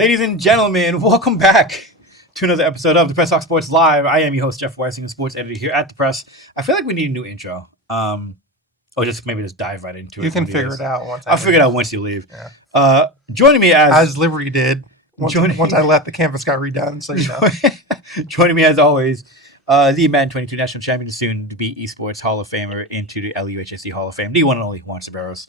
Ladies and gentlemen, welcome back to another episode of the Press Talk Sports Live. I am your host, Jeff Weisinger, sports editor here at the Press. I feel like we need a new intro. Or just maybe just dive right into it. You can figure it out once I'll figure it out once you leave. Yeah. Joining me as Liberty did. Once I left, the campus got redone. So you know. Joining me as always, the Madden 22 national champion, soon to be esports Hall of Famer into the LUHSC Hall of Fame, the one and only Juan Cebrieros.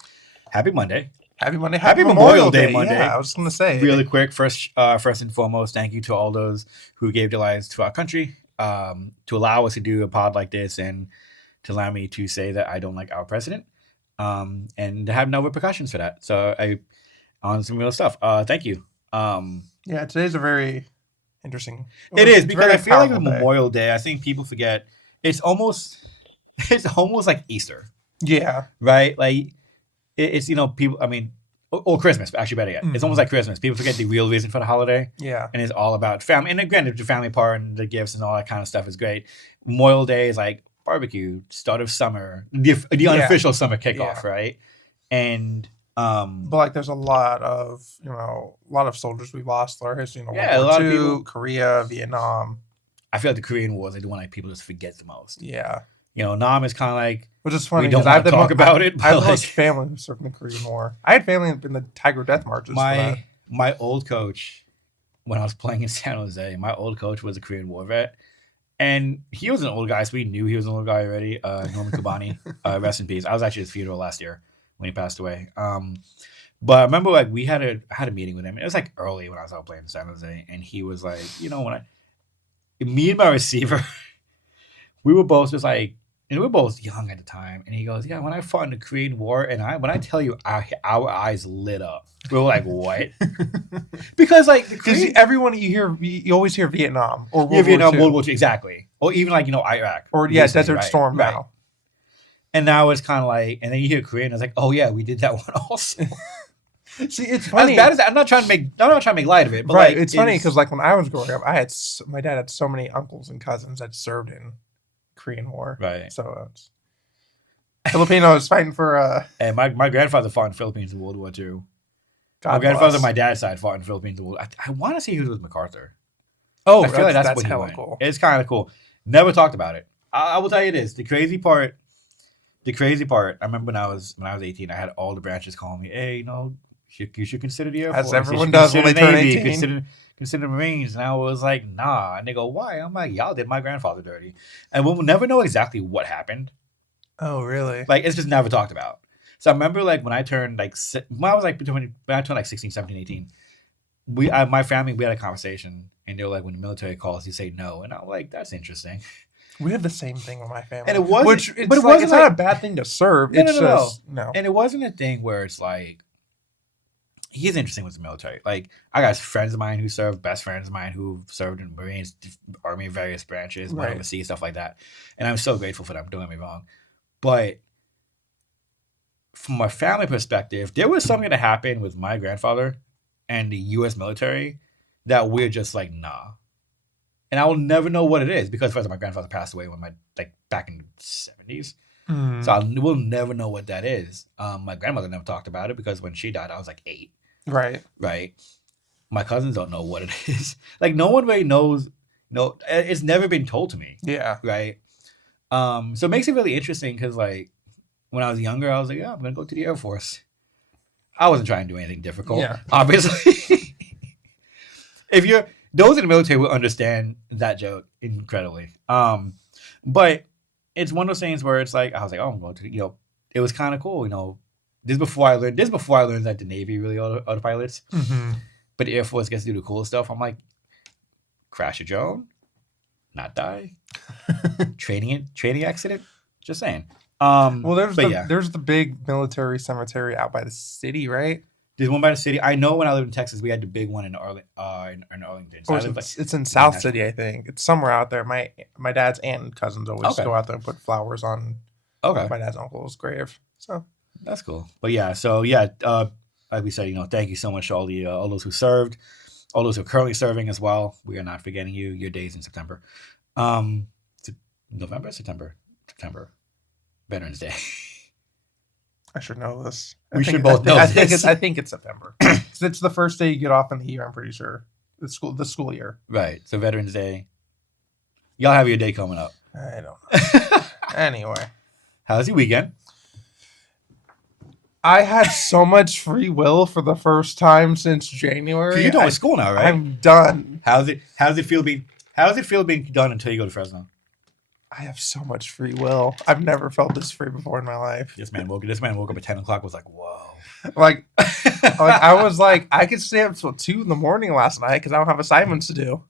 Happy Monday. Happy Monday. Happy Memorial Day Monday. Yeah, I was going to say. Really quick, first and foremost, thank you to all those who gave their lives to our country, to allow us to do a pod like this and to allow me to say that I don't like our president, and to have no repercussions for that. So on some real stuff. Thank you. Yeah, today's a very interesting. It is, because I feel like the Memorial Day, I think people forget, it's almost like Easter. Yeah. Right? Like, it's, people, or Christmas, actually better yet. Mm-hmm. It's almost like Christmas. People forget the real reason for the holiday. Yeah. And it's all about family. And again, the family part and the gifts and all that kind of stuff is great. Memorial Day is like barbecue, start of summer, the unofficial summer kickoff, right? And but like there's a lot of soldiers we've lost through our history. A lot of people, Korea, Vietnam. I feel like the Korean War is like the one like people just forget the most. Yeah. Nam is kind of like, which is funny. We don't want to talk about it. I have most family who served in the Korean War. I had family in the Tiger Death Marches. My old coach, when I was playing in San Jose, my old coach was a Korean War vet. And he was an old guy, so we knew he was an old guy already. Norman Kabani, rest in peace. I was actually at his funeral last year when he passed away. But I remember like I had a meeting with him. It was like early when I was out playing in San Jose, and he was like, me and my receiver, we were both just like, and we were both young at the time. And he goes, yeah, when I fought in the Korean War, and when I tell you our eyes lit up, we were like, what? Because like everyone you always hear Vietnam or World War II, exactly, or even like Iraq or Desert Storm now. Right. And now it's kind of like, and then you hear Korean, it's like, oh yeah, we did that one also. See, it's funny. As bad as I'm not trying to make light of it, but right. It's funny because like when I was growing up, my dad had so many uncles and cousins that served in Korean War, right? So Filipinos fighting for. And my grandfather fought in the Philippines in World War II. My grandfather on my dad's side fought in the Philippines in World War. I want to say he was with MacArthur. Oh, I feel like that's hella cool. It's kind of cool. Never talked about it. I will tell you this: the crazy part. I remember when I was 18, I had all the branches calling me, "Hey, you should consider the Air Force." As everyone does when they turn 18. Consider Marines. And I was like, nah. And they go, why? I'm like, y'all did my grandfather dirty. And we'll never know exactly what happened. Oh, really? Like, it's just never talked about. So I remember, like, when I turned, like, when I turned, like, 16, 17, 18, my family, we had a conversation. And they were like, when the military calls, you say no. And I'm like, that's interesting. We had the same thing with my family. And it wasn't, it's not a bad thing to serve. No. And it wasn't a thing where it's like, he's interesting with the military. Like, I got friends of mine who served, best friends of mine who served in Marines, Army, various branches, went overseas, stuff like that. And I'm so grateful for them, don't get me wrong. But from a family perspective, there was something that happened with my grandfather and the U.S. military that we're just like, nah. And I will never know what it is because first of all, my grandfather passed away back in the 70s. Mm. So we'll never know what that is. My grandmother never talked about it because when she died, I was like 8. Right. My cousins don't know what it is. Like, no one really knows. No, it's never been told to me. Yeah. Right. So it makes it really interesting because, like, when I was younger, I was like, yeah, I'm going to go to the Air Force. I wasn't trying to do anything difficult. Yeah. Obviously. Those in the military will understand that joke incredibly. But it's one of those things where it's like, I was like, oh, I'm going to, it was kind of cool, This is before I learned that the Navy really autopilots. Mm-hmm. But the Air Force gets to do the cool stuff. I'm like, crash a drone, not die, training accident. Just saying. Well, there's the big military cemetery out by the city, right? There's one by the city. I know when I lived in Texas, we had the big one in Arlington. So it's in South City, I think. It's somewhere out there. My dad's aunt and cousins always go out there and put flowers on my dad's uncle's grave. So that's cool. But like we said, thank you so much to all those who served, all those who are currently serving as well. We are not forgetting you. Your days in September, September, Veterans Day. I should know this. We should both know this. I think it's September. It's the first day you get off in the year, I'm pretty sure. The school year. Right. So Veterans Day. Y'all have your day coming up. I don't know. Anyway. How's your weekend? I had so much free will for the first time since January. You're done with school now, right? I'm done. How's it feel being done until you go to Fresno? I have so much free will. I've never felt this free before in my life. This man woke up at 10 o'clock. Was like, whoa. Like I was like, I could stay up till 2 a.m. last night because I don't have assignments to do.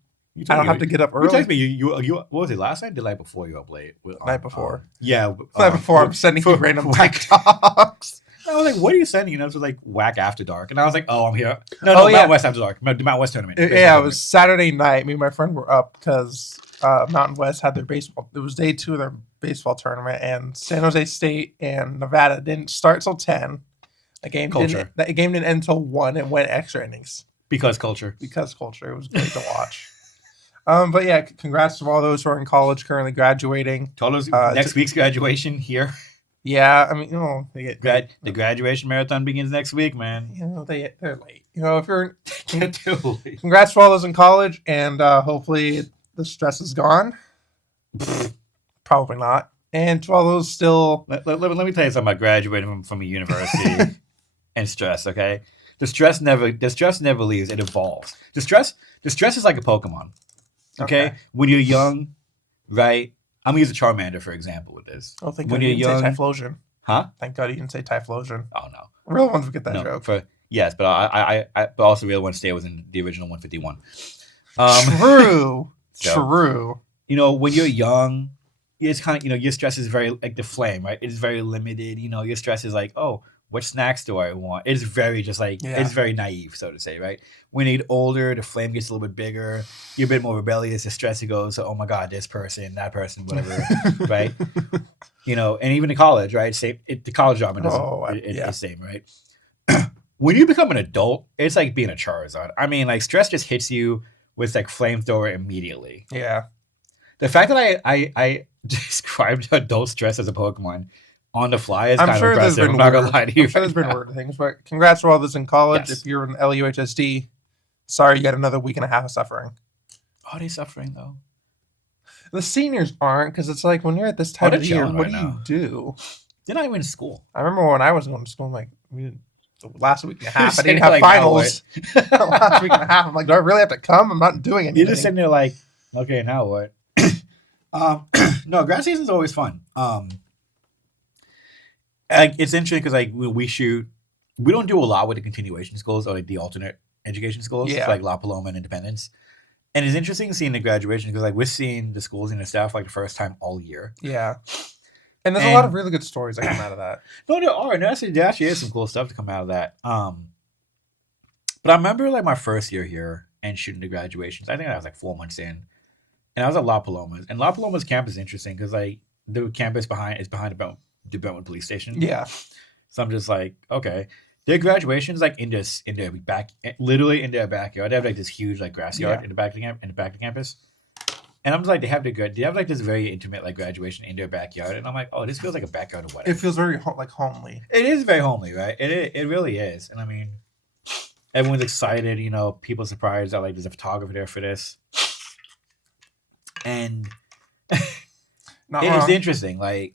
I don't have to get up early. You texted me. You what was it last night? The night before you were up late. Night before. Yeah. Night before. I'm sending you random TikToks. I was like, what are you sending? And it was like whack after dark. And I was like, oh, I'm here. No, Mountain West after dark. The Mountain West tournament. It was Saturday night. Me and my friend were up because Mountain West had their baseball. It was day 2 of their baseball tournament, and San Jose State and Nevada didn't start till 10. The game didn't end until 1. It went extra innings. Because culture. It was great to watch. But yeah, congrats to all those who are in college currently graduating. Next week's graduation here. Yeah, I mean, the graduation marathon begins next week, man. They're late. If you're congrats to all those in college, and hopefully the stress is gone. Probably not. And to all those still, let me tell you something about graduating from a university and stress. Okay, the stress never leaves. It evolves. The stress is like a Pokemon. Okay, when you're young, right? I'm gonna use a Charmander for example with this. Oh, thank God you didn't say Typhlosion. Huh? Thank God you didn't say Typhlosion. Oh no, real ones would get that joke. Yes, but I but also real ones stay within the original 151. True. So, true. When you're young, it's kind of your stress is very like the flame, right? It's very limited. Your stress is like, oh, what snacks do I want? It's very just like it's very naive, so to say, right? When you get older, the flame gets a little bit bigger. You're a bit more rebellious. The stress goes, oh my God, this person, that person, whatever, right? And even in college, right? Same. The college job is the same, right? When you become an adult, it's like being a Charizard. I mean, like stress just hits you with like flamethrower immediately. Yeah. The fact that I described adult stress as a Pokemon on the fly is kind of impressive. I'm not gonna lie to you. I'm sure there's been weird things, but congrats to all those in college. Yes. If you're in LUHSD, sorry you got another week and a half of suffering. Are they suffering though? The seniors aren't, because it's like when you're at this time of the year, what do you do? They're not even in school. I remember when I was going to school, I'm like, the last week and a half, I didn't have finals. Last week and a half, I'm like, do I really have to come? I'm not doing anything. You're just sitting there like, okay, now what? No, grad season's always fun. It's interesting because like we don't do a lot with the continuation schools or like the alternate education schools, like La Paloma and Independence. And it's interesting seeing the graduation because like we're seeing the schools and the staff like the first time all year. Yeah. And there's a lot of really good stories that come out of that. No, there are. And there actually is some cool stuff to come out of that. But I remember like my first year here and shooting the graduations. I think I was like 4 months in. And I was at La Paloma's. And La Paloma's campus is interesting because like the campus behind the Brentwood police station. Yeah. So I'm just like, okay. Their graduation's like in their back, literally in their backyard. They have like this huge like grass yard in the back of the campus. And I'm just like, they have like this very intimate like graduation in their backyard. And I'm like, oh, this feels like a backyard of wedding. It feels very like homely. It is very homely, right? It really is. And I mean, everyone's excited. People surprised that like there's a photographer there for this. And it's interesting. Like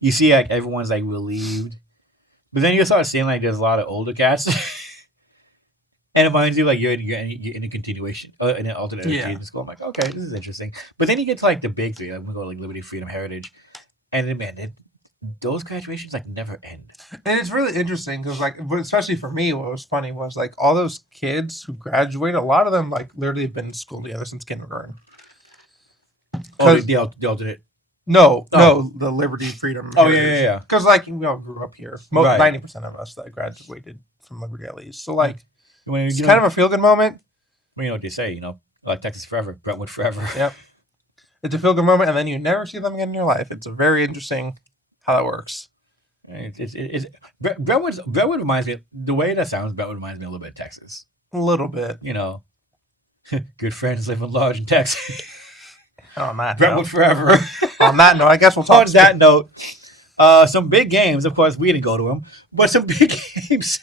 you see, like everyone's like relieved, but then you start seeing like there's a lot of older cats, and it reminds you like you're in a continuation, in an alternate education school. I'm like, okay, this is interesting. But then you get to like the big three, like we go to like Liberty, Freedom, Heritage, and then man, those graduations like never end. And it's really interesting because like, especially for me, what was funny was like all those kids who graduated, a lot of them like literally have been in school together since kindergarten. Oh, the alternate. No, the Liberty, Freedom. Oh, yeah. Because like we all grew up here. 90% of us that graduated from Liberty at least. So like, it's kind of a feel good moment. Well, you know what they say, like Texas forever, Brentwood forever. Yep. It's a feel good moment, and then you never see them again in your life. It's a very interesting how that works. Brentwood reminds me, the way that sounds, Brentwood reminds me a little bit of Texas. A little bit. Good friends living large in Texas. On that Brentwood forever. On that note, I guess we'll talk. On that note, Some big games, of course, we didn't go to them, but some big games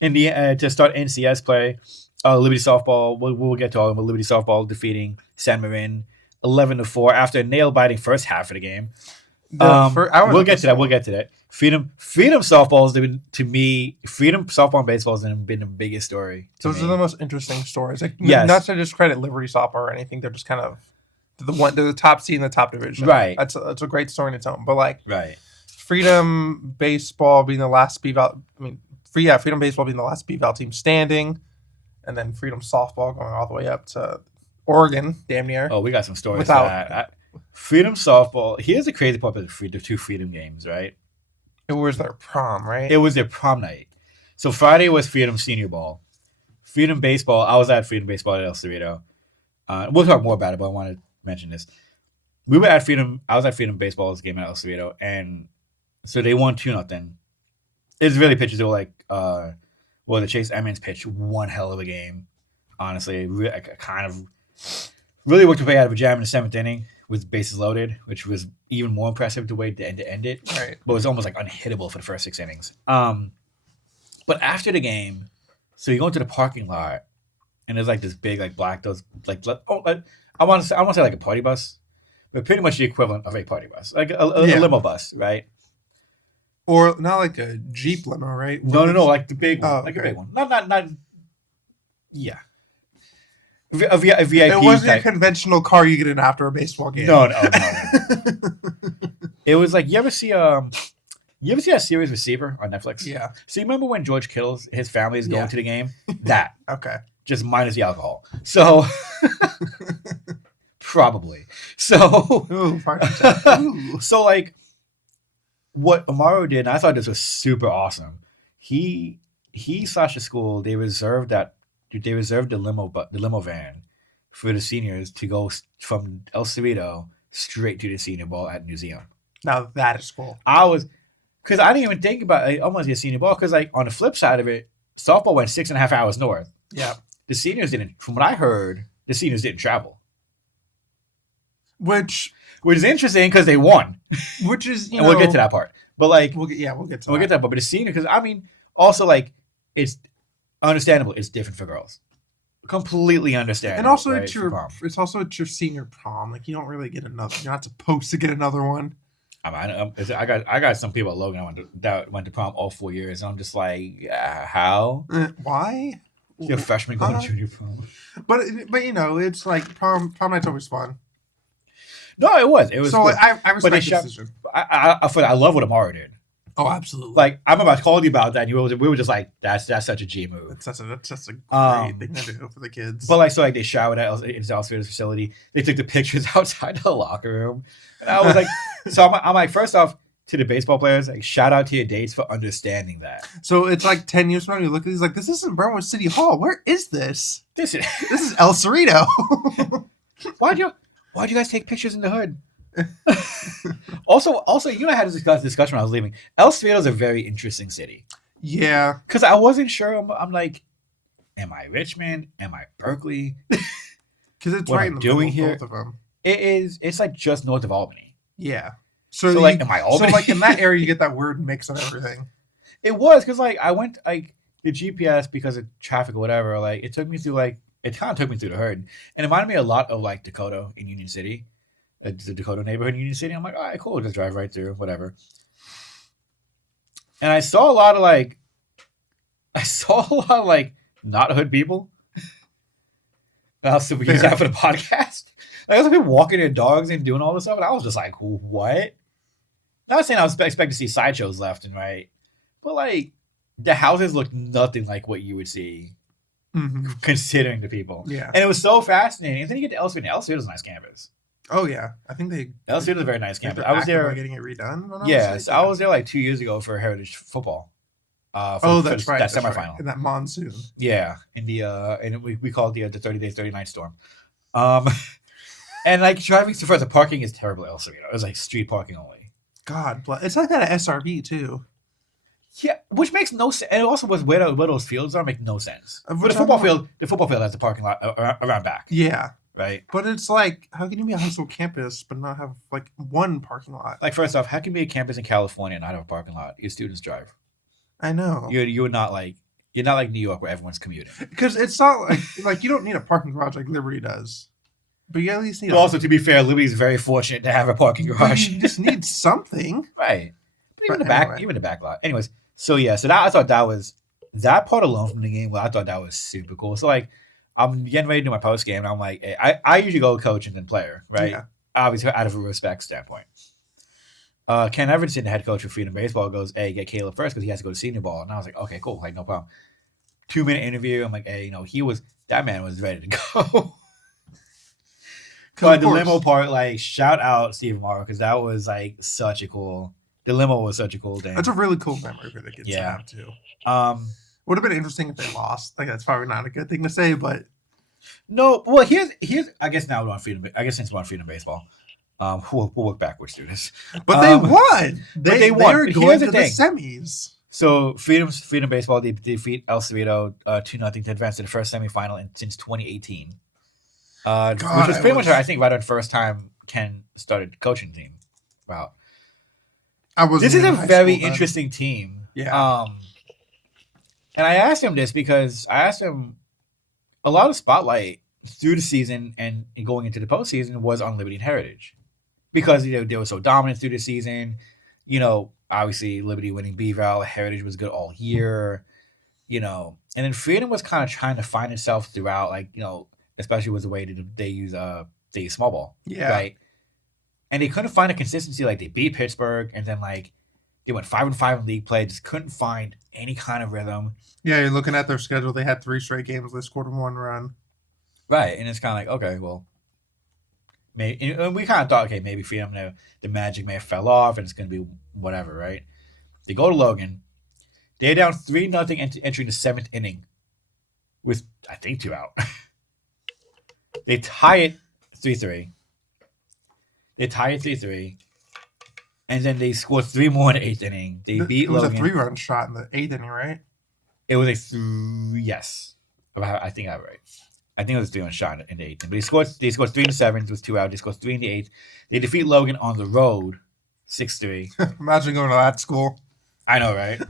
in the to start NCS play. Liberty softball. We'll get to all of them. But Liberty softball defeating San Marin 11-4 after a nail biting first half of the game. We'll get to that. We'll get to that. Freedom softball has been, to me, Freedom softball and baseball has been the biggest story. Those are the most interesting stories. Like, yes. Not to discredit Liberty softball or anything. They're just kind of they're the top seed in the top division. Right. That's a great story in its own. But like, right. Freedom baseball being the last Freedom baseball being the last B-Val team standing, and then Freedom softball going all the way up to Oregon, damn near. Oh, we got some stories for that. Freedom softball. Here's the crazy part of the two Freedom games, right? It was their prom, right? It was their prom night. So Friday was Freedom senior ball. Freedom baseball. I was at Freedom baseball at El Cerrito. We'll talk more about it, but I want to mention this. We were at Freedom. I was at Freedom baseball's game at El Cerrito, and so they won 2-0. It's really pitches. They were like, the Chase Emmons pitch, one hell of a game. Honestly, kind of really worked a way out of a jam in the 7th inning with bases loaded, which was even more impressive the way to end it. Right. But it was almost like unhittable for the first 6 innings. But after the game, so you go into the parking lot, and there's like this big like black I want to say like a party bus, but pretty much the equivalent of a party bus, like a limo bus, right? Or not like a Jeep limo, right? No, like the big one, a big one. Not. Yeah. A VIP. It wasn't a conventional car you get in after a baseball game. No. It was like you ever see that series Receiver on Netflix? Yeah. So you remember when George Kittle's his family is going to the game? That. Okay. Just minus the alcohol. So probably. So so like what Amaro did, and I thought this was super awesome. He / the school, they reserved the limo van for the seniors to go from El Cerrito straight to the senior ball at the museum. Now that is cool. Because I didn't even think about almost a senior ball, because like on the flip side of it, softball went 6.5 hours north. Yeah. The seniors didn't, from what I heard, the seniors didn't travel. Which is interesting because they won. Which is, and we'll get to that part. But like, we'll get to that. But the senior, because I mean, also like, it's understandable. It's different for girls. Completely understandable. And also right, it's also at your senior prom. Like you don't really get another. You're not supposed to get another one. I got some people at Logan that went to prom all 4 years, and I'm just like, how? Why? You're a freshman going to junior prom. But it's like prom night's always fun. No, it was. So cool. I respect the decision. I love what Amaro did. Oh, absolutely. Like I'm about to call you about that, and we were just like, that's such a G move. That's a great thing to do for the kids. But like, they showered at El Cerrito's facility. They took the pictures outside the locker room, and I was like, so I'm like, first off, to the baseball players, like, shout out to your dates for understanding that. So it's like 10 years from now, you look at these like, this isn't Brentwood City Hall. Where is this? This is El Cerrito. Why'd you guys take pictures in the hood? also, you know, I had a discussion when I was leaving. El Cerrito is a very interesting city. Yeah, because I wasn't sure. I'm like, am I Richmond? Am I Berkeley? Because it's right in the middle of both of them. It is. It's like just north of Albany. Yeah. So like, am I Albany? So like in that area, you get that weird mix of everything. It was because like I went like the GPS because of traffic or whatever. Like it took me through it kind of took me through the hood, and it reminded me a lot of like Dakota in Union City. The Dakota neighborhood in Union City. I'm like, all right, cool. Just drive right through, whatever. And I saw a lot of not hood people. And I'll still use that for the podcast. Like, I was people walking their dogs and doing all this stuff, and I was just like, what? Not saying I was expect to see sideshows left and right, but like the houses looked nothing like what you would see, considering the people. Yeah, and it was so fascinating. And then you get to El Cerrito. El Cerrito's a nice campus. Oh yeah, I think El Cerrito's a very nice campus. I was there getting it redone. Yes, I was there like 2 years ago for Heritage football. That's right. That semifinal. Right. In that monsoon. Yeah, in the and we call it the 30 days 30 night storm. And like driving to first, the parking is terrible at El Cerrito. It was like street parking only. God bless. It's like that at SRV too. Yeah, which makes no sense. And it also where those fields are make no sense. But the football field has the parking lot around back. Yeah. right? But it's like, how can you be a high school campus but not have like one parking lot? Like, first off, how can you be a campus in California and not have a parking lot? Your students drive. I know. You're not like New York where everyone's commuting. Because it's not like you don't need a parking garage like Liberty does. But you at least need. But also, to be fair, Liberty's very fortunate to have a parking garage. You just need something, right? But even But the back lot. Anyways, so yeah, so that I thought that was that part alone from the game. Well, I thought that was super cool. So like, I'm getting ready to do my post game, and I'm like, hey, I usually go coach and then player, right? Yeah. Obviously, out of a respect standpoint. Ken Everton, the head coach of Freedom Baseball, goes, "Hey, get Caleb first because he has to go to senior ball." And I was like, "Okay, cool, like no problem." 2-minute interview. I'm like, "Hey, that man was ready to go." But the limo part, like, shout out Steve Morrow because that was like the limo was such a cool thing. That's a really cool memory for the kids to have too. Would have been interesting if they lost. Like that's probably not a good thing to say, but no. Well, here's I guess now we're on Freedom. I guess since we're on Freedom Baseball, we'll work backwards through this. But they won. They won. They're going to the semis. So Freedom Baseball they defeat El Cerrito 2-0 to advance to the first semifinal since 2018. Which was pretty much I think right on the first time Ken started coaching the team. Wow. This is a very interesting team. Yeah. And I asked him this because I asked him a lot of spotlight through the season and going into the postseason was on Liberty and Heritage because they were so dominant through the season. Obviously Liberty winning B-Val, Heritage was good all year. And then Freedom was kind of trying to find itself throughout, like especially with the way that they use small ball, right? And they couldn't find a consistency. Like they beat Pittsburgh, and then like they went 5-5 in league play, just couldn't find any kind of rhythm. Yeah, you're looking at their schedule. They had 3 straight games. They scored 1 run. Right, and it's kind of like, okay, well, maybe. And we kind of thought, okay, maybe Freedom, the magic may have fell off, and it's going to be whatever, right? They go to Logan. They're down 3-0 entering the 7th inning with, I think, 2 out. They tie it 3-3. And then they score 3 more in the 8th inning. They beat Logan. It was a 3-run shot in the 8th inning, right? It was yes. I think I have it right. I think it was a 3-run shot in the 8th. But they scored 3 in the 7th with 2 out. They scored 3 in the 8th. They defeat Logan on the road 6-3. Imagine going to that school. I know, right?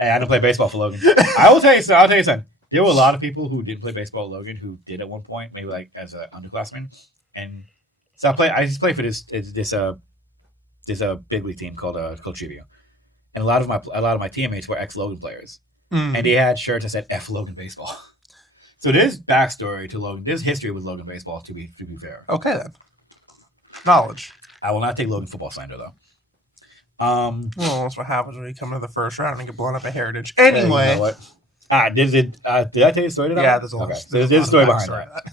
I don't play baseball for Logan. I'll tell you something. There were a lot of people who didn't play baseball at Logan who did at one point, maybe like as an underclassman. And so I just play for this big league team called Trivia. And a lot of my teammates were ex-Logan players. And they had shirts that said F Logan Baseball. So there's backstory to Logan. There's history with Logan Baseball, to be fair. Okay, then. Knowledge. I will not take Logan football slander, though. Well, that's what happens when you come to the first round and get blown up at Heritage. Anyway. You know what? Did I tell you the story? Yeah, there's a lot. Okay. There's a story behind that.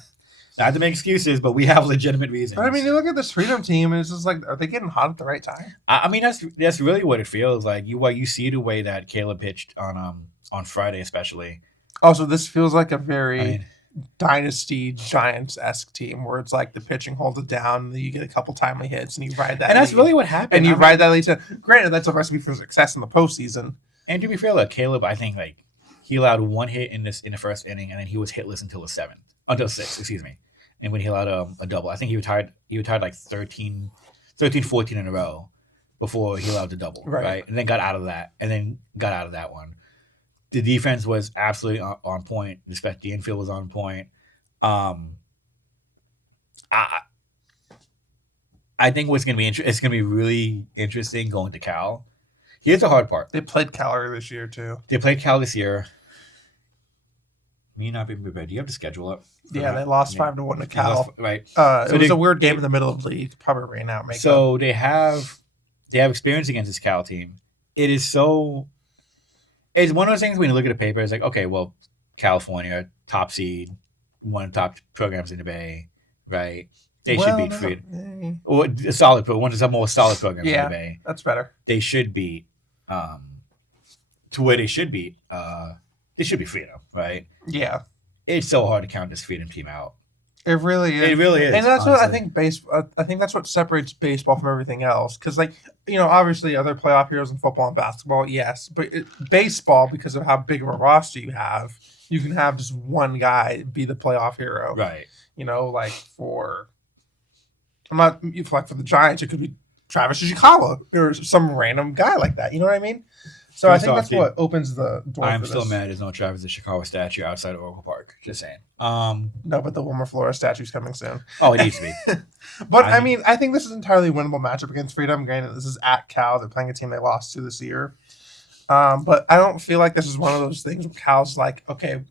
Not to make excuses, but we have legitimate reasons. I mean, you look at this Freedom team, and it's just like, are they getting hot at the right time? I mean, that's really what it feels like. You see the way that Caleb pitched on Friday, especially. Oh, so this feels like a very Dynasty Giants-esque team where it's like the pitching holds it down, and then you get a couple timely hits, and you ride that. And that's really what happened. And you ride that lead. Granted, that's a recipe for success in the postseason. And to be fair, like Caleb, I think like he allowed 1 hit in the first inning, and then he was hitless until 6, excuse me. And when he allowed a double, I think he retired like 13, 14 in a row before he allowed the double, right? And then got out of that one. The defense was absolutely on point. The infield was on point. I think what's going to be it's going to be really interesting going to Cal. Here's the hard part. They played Cal this year too. They played Cal this year. Me not being prepared. Do you have to schedule up? Yeah, they lost 5-1 to Cal. Right. It was a weird game in the middle of the league. Probably rain out. So they have experience against this Cal team. It's one of those things when you look at the paper, it's like, okay, well, California, top seed, one of the top programs in the Bay, right? They should beat Freedom. One of the more solid programs in the Bay. That's better. They should beat to where they should beat Freedom, right? Yeah. It's so hard to count this Freedom team out. It really is. It really is. And that's honestly what I think I think that's what separates baseball from everything else. Because, like, obviously other playoff heroes in football and basketball, yes. But baseball, because of how big of a roster you have, you can have just one guy be the playoff hero. Right. You know, like for the Giants, it could be Travis Ishikawa or some random guy like that. You know what I mean? So I think that's what opens the door. I'm still mad there's no Travis Ishikawa statue outside of Oracle Park. Just saying. No, but the Wilmer Flores statue's coming soon. Oh, it needs to be. But I mean, I think this is entirely a winnable matchup against Freedom. Granted, this is at Cal. They're playing a team they lost to this year. But I don't feel like this is one of those things where Cal's like, okay,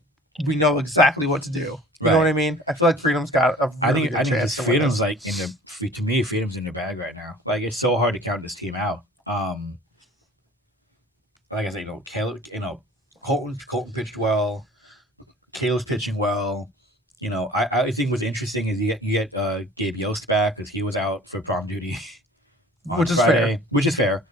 we know exactly what to do. You know what I mean? I feel like Freedom's got a really good chance to win Freedom's this. like to me, Freedom's in the bag right now. Like it's so hard to count this team out. Like I said, Caleb, Colton pitched well. Caleb's pitching well. I think what's interesting is you get Gabe Yost back because he was out for prom duty on Which is Friday, fair. which is fair.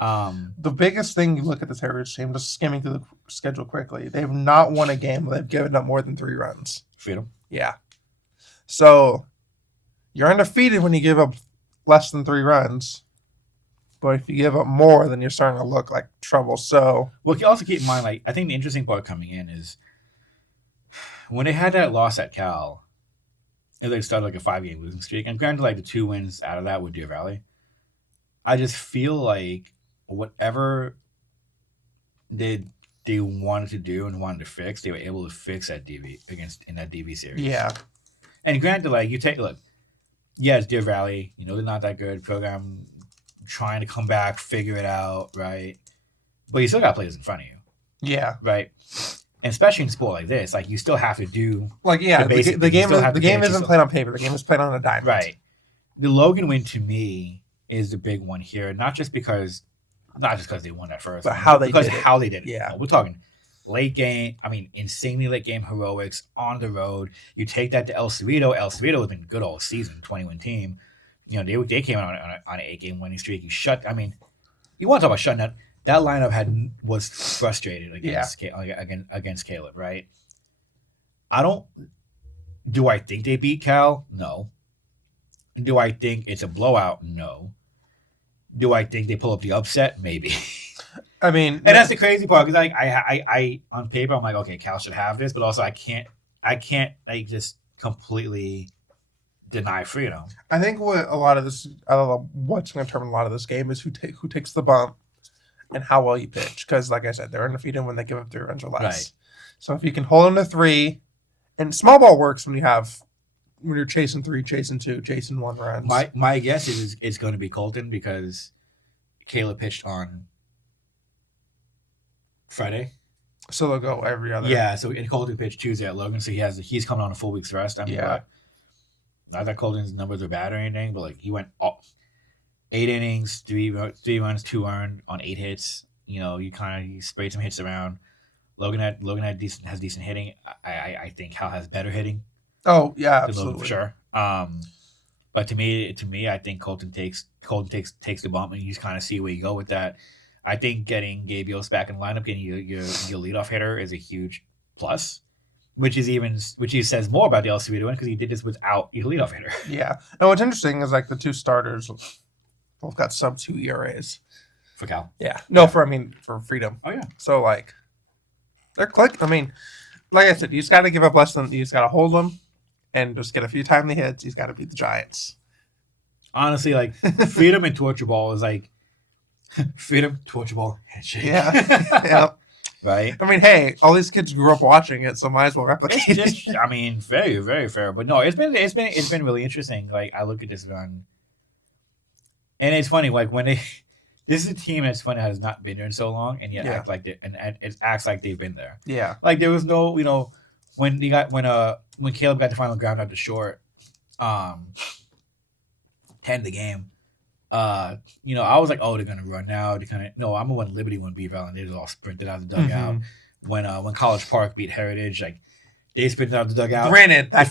The biggest thing you look at this Heritage team, just skimming through the schedule quickly, they have not won a game where they've given up more than 3 runs. Freedom. Yeah. So you're undefeated when you give up less than 3 runs. But if you give up more, then you're starting to look like trouble. So Well, you also keep in mind, like, I think the interesting part coming in is when they had that loss at Cal, they started like a 5-game losing streak. And granted, like the 2 wins out of that with Deer Valley, I just feel like whatever they wanted to do and wanted to fix, they were able to fix at DV in that DV series. yeah. And granted, like it's Deer Valley. They're not that good program, trying to come back, figure it out, right? But you still got players in front of you, Yeah. right? And especially in sport like this, like you still have to do the game isn't played on paper. The game is played on a diamond. right. The Logan win to me is the big one here, not just because they won that first, But how they because did it. how they did it. Yeah. We're talking late game. I mean, insanely late game heroics on the road. You take that to El Cerrito. El Cerrito has been good all season, 20-win team. They came out on an 8-game winning streak. You want to talk about shutting out. That lineup was frustrated against Caleb, right? Do I think they beat Cal? No. Do I think it's a blowout? No. Do I think they pull up the upset? Maybe. I mean, and that's the crazy part because I on paper I'm like, okay, Cal should have this, but also I can't like just completely deny Freedom. I think what's going to determine a lot of this game is who takes the bump and how well you pitch. Because, like I said, they're undefeated when they give up 3 runs or less. Right. So if you can hold them to 3, and small ball works when you're chasing 3, chasing 2, chasing 1 runs. My guess is it's going to be Colton because Caleb pitched on Friday. So they'll go every other. Yeah. So and Colton pitched Tuesday at Logan, so he's coming on a full week's rest. I mean, not that Colton's numbers are bad or anything, but like he went 8 innings, 3 runs, 2 earned on 8 hits. You sprayed some hits around. Logan has decent hitting. I think Cal has better hitting. Oh yeah, absolutely Logan for sure. But to me, I think Colton takes the bump, and you just kind of see where you go with that. I think getting Gabe Yost back in the lineup, getting your leadoff hitter is a huge plus, which says more about the LCB win because he did this without your leadoff hitter. Yeah, and what's interesting is like the 2 starters both got sub-2 ERAs for Cal. Yeah, no, for Freedom. Oh yeah, so like they're click. I mean, like I said, you just got to give up less than you just got to hold them and just get a few timely hits. He's got to beat the Giants. Honestly, like Freedom and Torture Ball is like. Freedom, Torture Ball, handshake. Yeah. Yeah. Right? I mean, hey, all these kids grew up watching it, so might as well replicate it. I mean, very, very fair. But no, it's been really interesting. Like I look at this run. And it's funny, like this is a team that's funny has not been there in so long, and yet it acts like they've been there. Yeah. Like there was no, when Caleb got the final ground out to short, 10 the game. I was like, oh, they're gonna run now. I'm gonna when Liberty won Beaver Island, they just all sprinted out of the dugout. Mm-hmm. When College Park beat Heritage, like they sprinted out of the dugout. Granted, that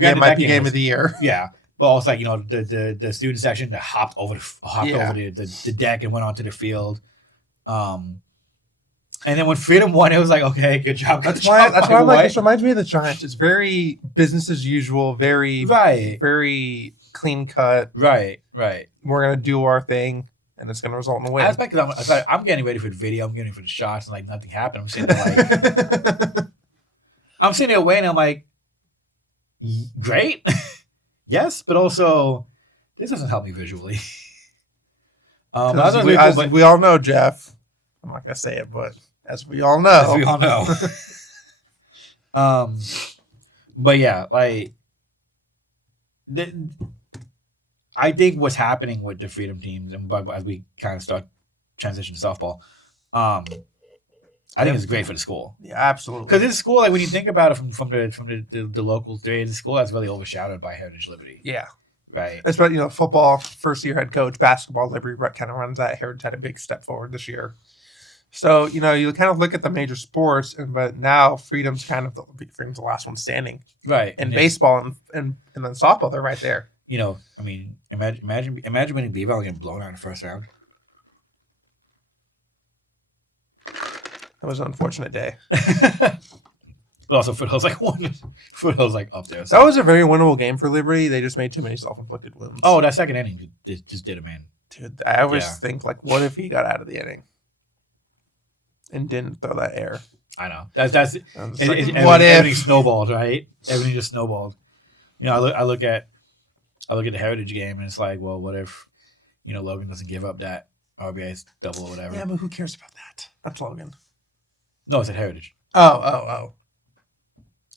game might be game of the year. Yeah, but also like the student section that hopped over the deck and went onto the field. And then when Freedom won, it was like, okay, good job. That's why I'm like, this reminds me of the Giants. It's very business as usual, very very clean cut. Right. We're gonna do our thing, and it's gonna result in a win. I'm getting ready for the video. I'm getting ready for the shots, and like nothing happened. I'm sitting there like, I'm sitting there waiting. I'm like, great, yes, but also this doesn't help me visually. As we all know, Jeff. I'm not gonna say it, but as we all know, But yeah, like I think what's happening with the Freedom teams, and as we kind of start transition to softball, I think it's great for the school. Yeah, absolutely. Because this school, like when you think about it from the local the school that's really overshadowed by Heritage Liberty. Yeah. Right. Especially, football, first year head coach, basketball, Liberty kind of runs that. Heritage had a big step forward this year. So, you kind of look at the major sports, but now Freedom's Freedom's the last one standing. Right. And baseball and then softball, they're right there. I mean, imagine winning Beaver and getting blown out in the first round. That was an unfortunate day. But also Foothill's like up there. So. That was a very winnable game for Liberty. They just made too many self-inflicted wounds. Oh, that second inning just did him in. Dude, I always think, what if he got out of the inning and didn't throw that air? I know. That's what if? Everything snowballed, right? Everything just snowballed. I look at the Heritage game and it's like, well, what if, Logan doesn't give up that RBI double or whatever? Yeah, but who cares about that? That's Logan. No, it's at Heritage. Oh.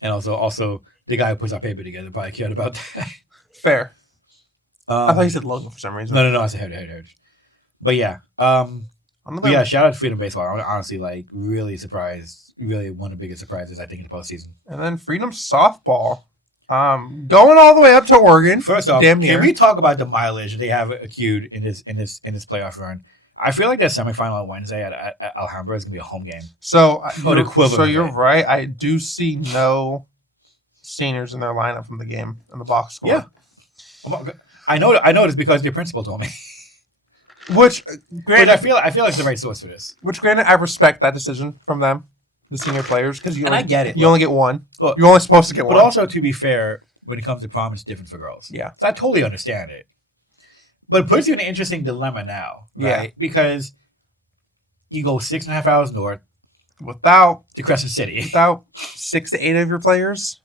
And also the guy who puts our paper together probably cared about that. Fair. I thought you said Logan for some reason. No, I said Heritage. But yeah. Shout out to Freedom Baseball. I'm honestly really surprised. Really one of the biggest surprises I think in the postseason. And then Freedom Softball. Going all the way up to Oregon. First off, can we talk about the mileage they have accrued in this playoff run? I feel like that semifinal on Wednesday at Alhambra is gonna be a home game. So you're right. I do see no seniors in their lineup from the game in the box score. Yeah, I know this because your principal told me. Which, granted, I feel like it's the right source for this. Which, granted, I respect that decision from them, the senior players, because I get it. You only get one. Look, you're only supposed to get one. But also, to be fair, when it comes to prom, it's different for girls. Yeah, so I totally understand it. But it puts you in an interesting dilemma now, right? Yeah. Because you go 6.5 hours north to Crescent City. Without 6 to 8 of your players?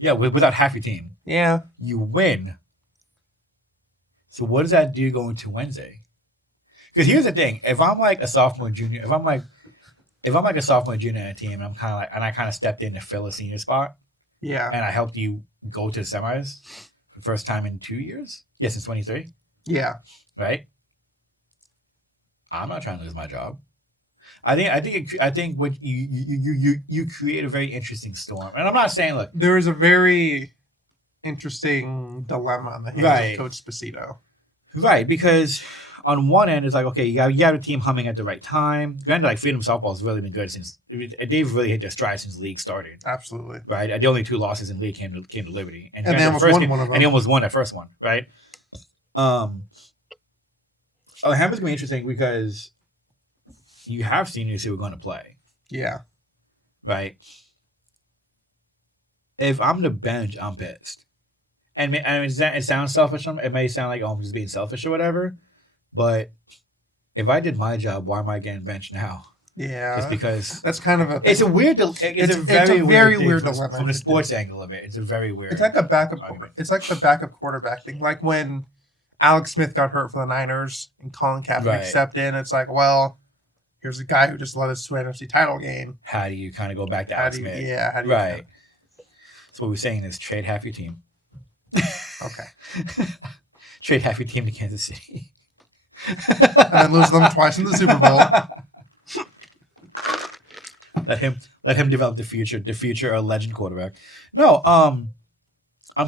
Yeah, without half your team. Yeah. You win. So what does that do going to Wednesday? Because here's the thing. If I'm like a sophomore, junior, if I'm like a sophomore, junior in a team, and I kind of stepped in to fill a senior spot. Yeah. And I helped you go to the semis for the first time in 2 years. Yes, since 23. Yeah. Right. I'm not trying to lose my job. I think what you create a very interesting storm, and I'm not saying look. There is a very interesting dilemma on the hands of Coach Spacito. Right, because on one end it's like, okay, you have a team humming at the right time. Granted, like Freedom Softball has really been good since they've really hit their stride since the league started. Absolutely. Right. The only 2 losses in the league came to Liberty, and they almost won one of them. And they almost won that first one. Right. Alhambra's gonna be interesting because you have seniors who are going to play. Yeah. Right. If I'm the bench, I'm pissed. And it sounds selfish. It may sound like, I'm just being selfish or whatever. But if I did my job, why am I getting benched now? Yeah. Just because. That's kind of a. It's a weird. It's a very weird dilemma. From the sports angle of it, it's a very weird. It's like a backup. It's like the backup quarterback thing. Like when Alex Smith got hurt for the Niners and Colin Kaepernick stepped in. It's like, well, here's a guy who just led us to an NFC title game. How do you kind of go back to Alex Smith? Yeah. How do you So what we're saying is trade half your team. Okay. Trade half your team to Kansas City. And then lose them twice in the Super Bowl. Let him develop the future legend quarterback. No, I'm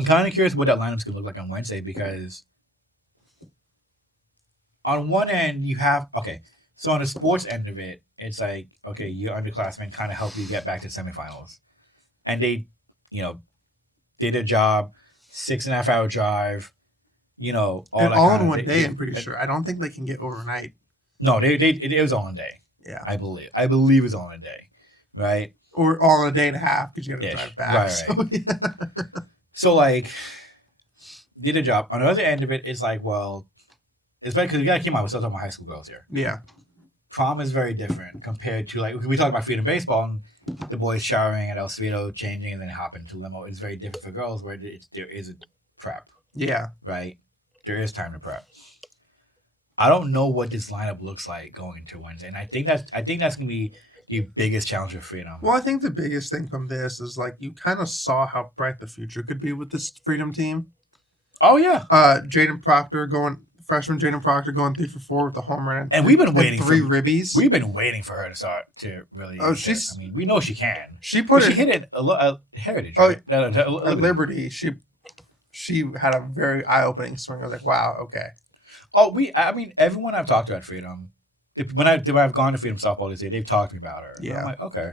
kind of curious what that lineup's gonna look like on Wednesday because on one end you have so on the sports end of it, it's like your underclassmen kind of help you get back to semifinals, and they, did their job, 6.5 hour drive, all in one day. I'm pretty sure. I don't think they can get overnight. No, it was all in a day. Yeah, I believe it was all in a day, right? Or all in a day and a half because you got to drive back. Right. So, So did a job. On the other end of it, it's like, well, it's better because you got to keep in mind we're still talking about high school girls here. Yeah. prom is very different compared to like we talk about freedom baseball and the boys showering at El Cerrito, changing, and then hopping to limo. It's very different for girls where there is a prep, Yeah. right? There is time to prep. I don't know what this lineup looks like going into Wednesday, and I think that's gonna be the biggest challenge of freedom. Well, I think the biggest thing from this is like you kind of saw how bright the future could be with this freedom team. Oh yeah, freshman Jaden Proctor going 3 for 4 with a home run, and we've been waiting three for ribbies. We've been waiting for her to start to really. Oh, I mean, we know she can. She hit it a Heritage. Oh, right? No, at Liberty. She had a very eye-opening swing. I was like, wow, okay. Oh, I mean, everyone I've talked to at Freedom, when I've gone to Freedom softball this year, they've talked to me about her. Yeah, I'm like, okay.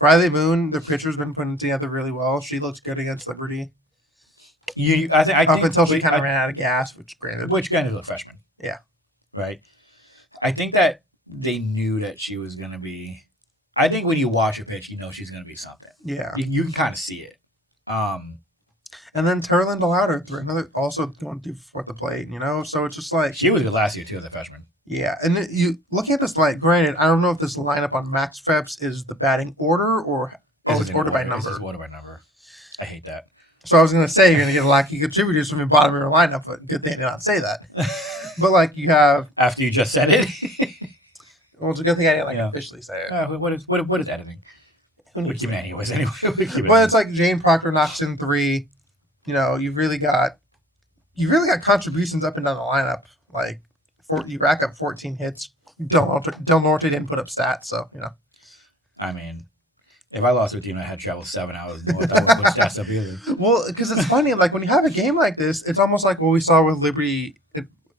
Riley Moon, the pitcher's been putting together really well. She looks good against Liberty. I think up until she kind of ran out of gas, which granted was a freshman. Yeah, right. I think that they knew that she was going to be. I think when you watch her pitch, you know she's going to be something. Yeah, you can kind of see it. And then Terlin DeLauder threw another, also going 2 for 4 at the plate. So it's just like she was good last year too as a freshman. Yeah, and you looking at this granted, I don't know if this lineup on Max Preps is the batting order or it's order by number. It's order by number. I hate that. So I was going to say you're going to get a lack of contributors from your bottom of your lineup, but good thing I did not say that. But like you have after you just said it. Well, it's a good thing I didn't officially say it. What is editing? We keep it anyways. Anyway, but it's like Jane Proctor knocks in 3. You've really got contributions up and down the lineup. Like you rack up 14 hits. Del Norte didn't put up stats, so I mean. If I lost to a team and I had to travel 7 hours north, I wouldn't put stats up either. Well, because it's funny, like when you have a game like this, it's almost like what we saw with Liberty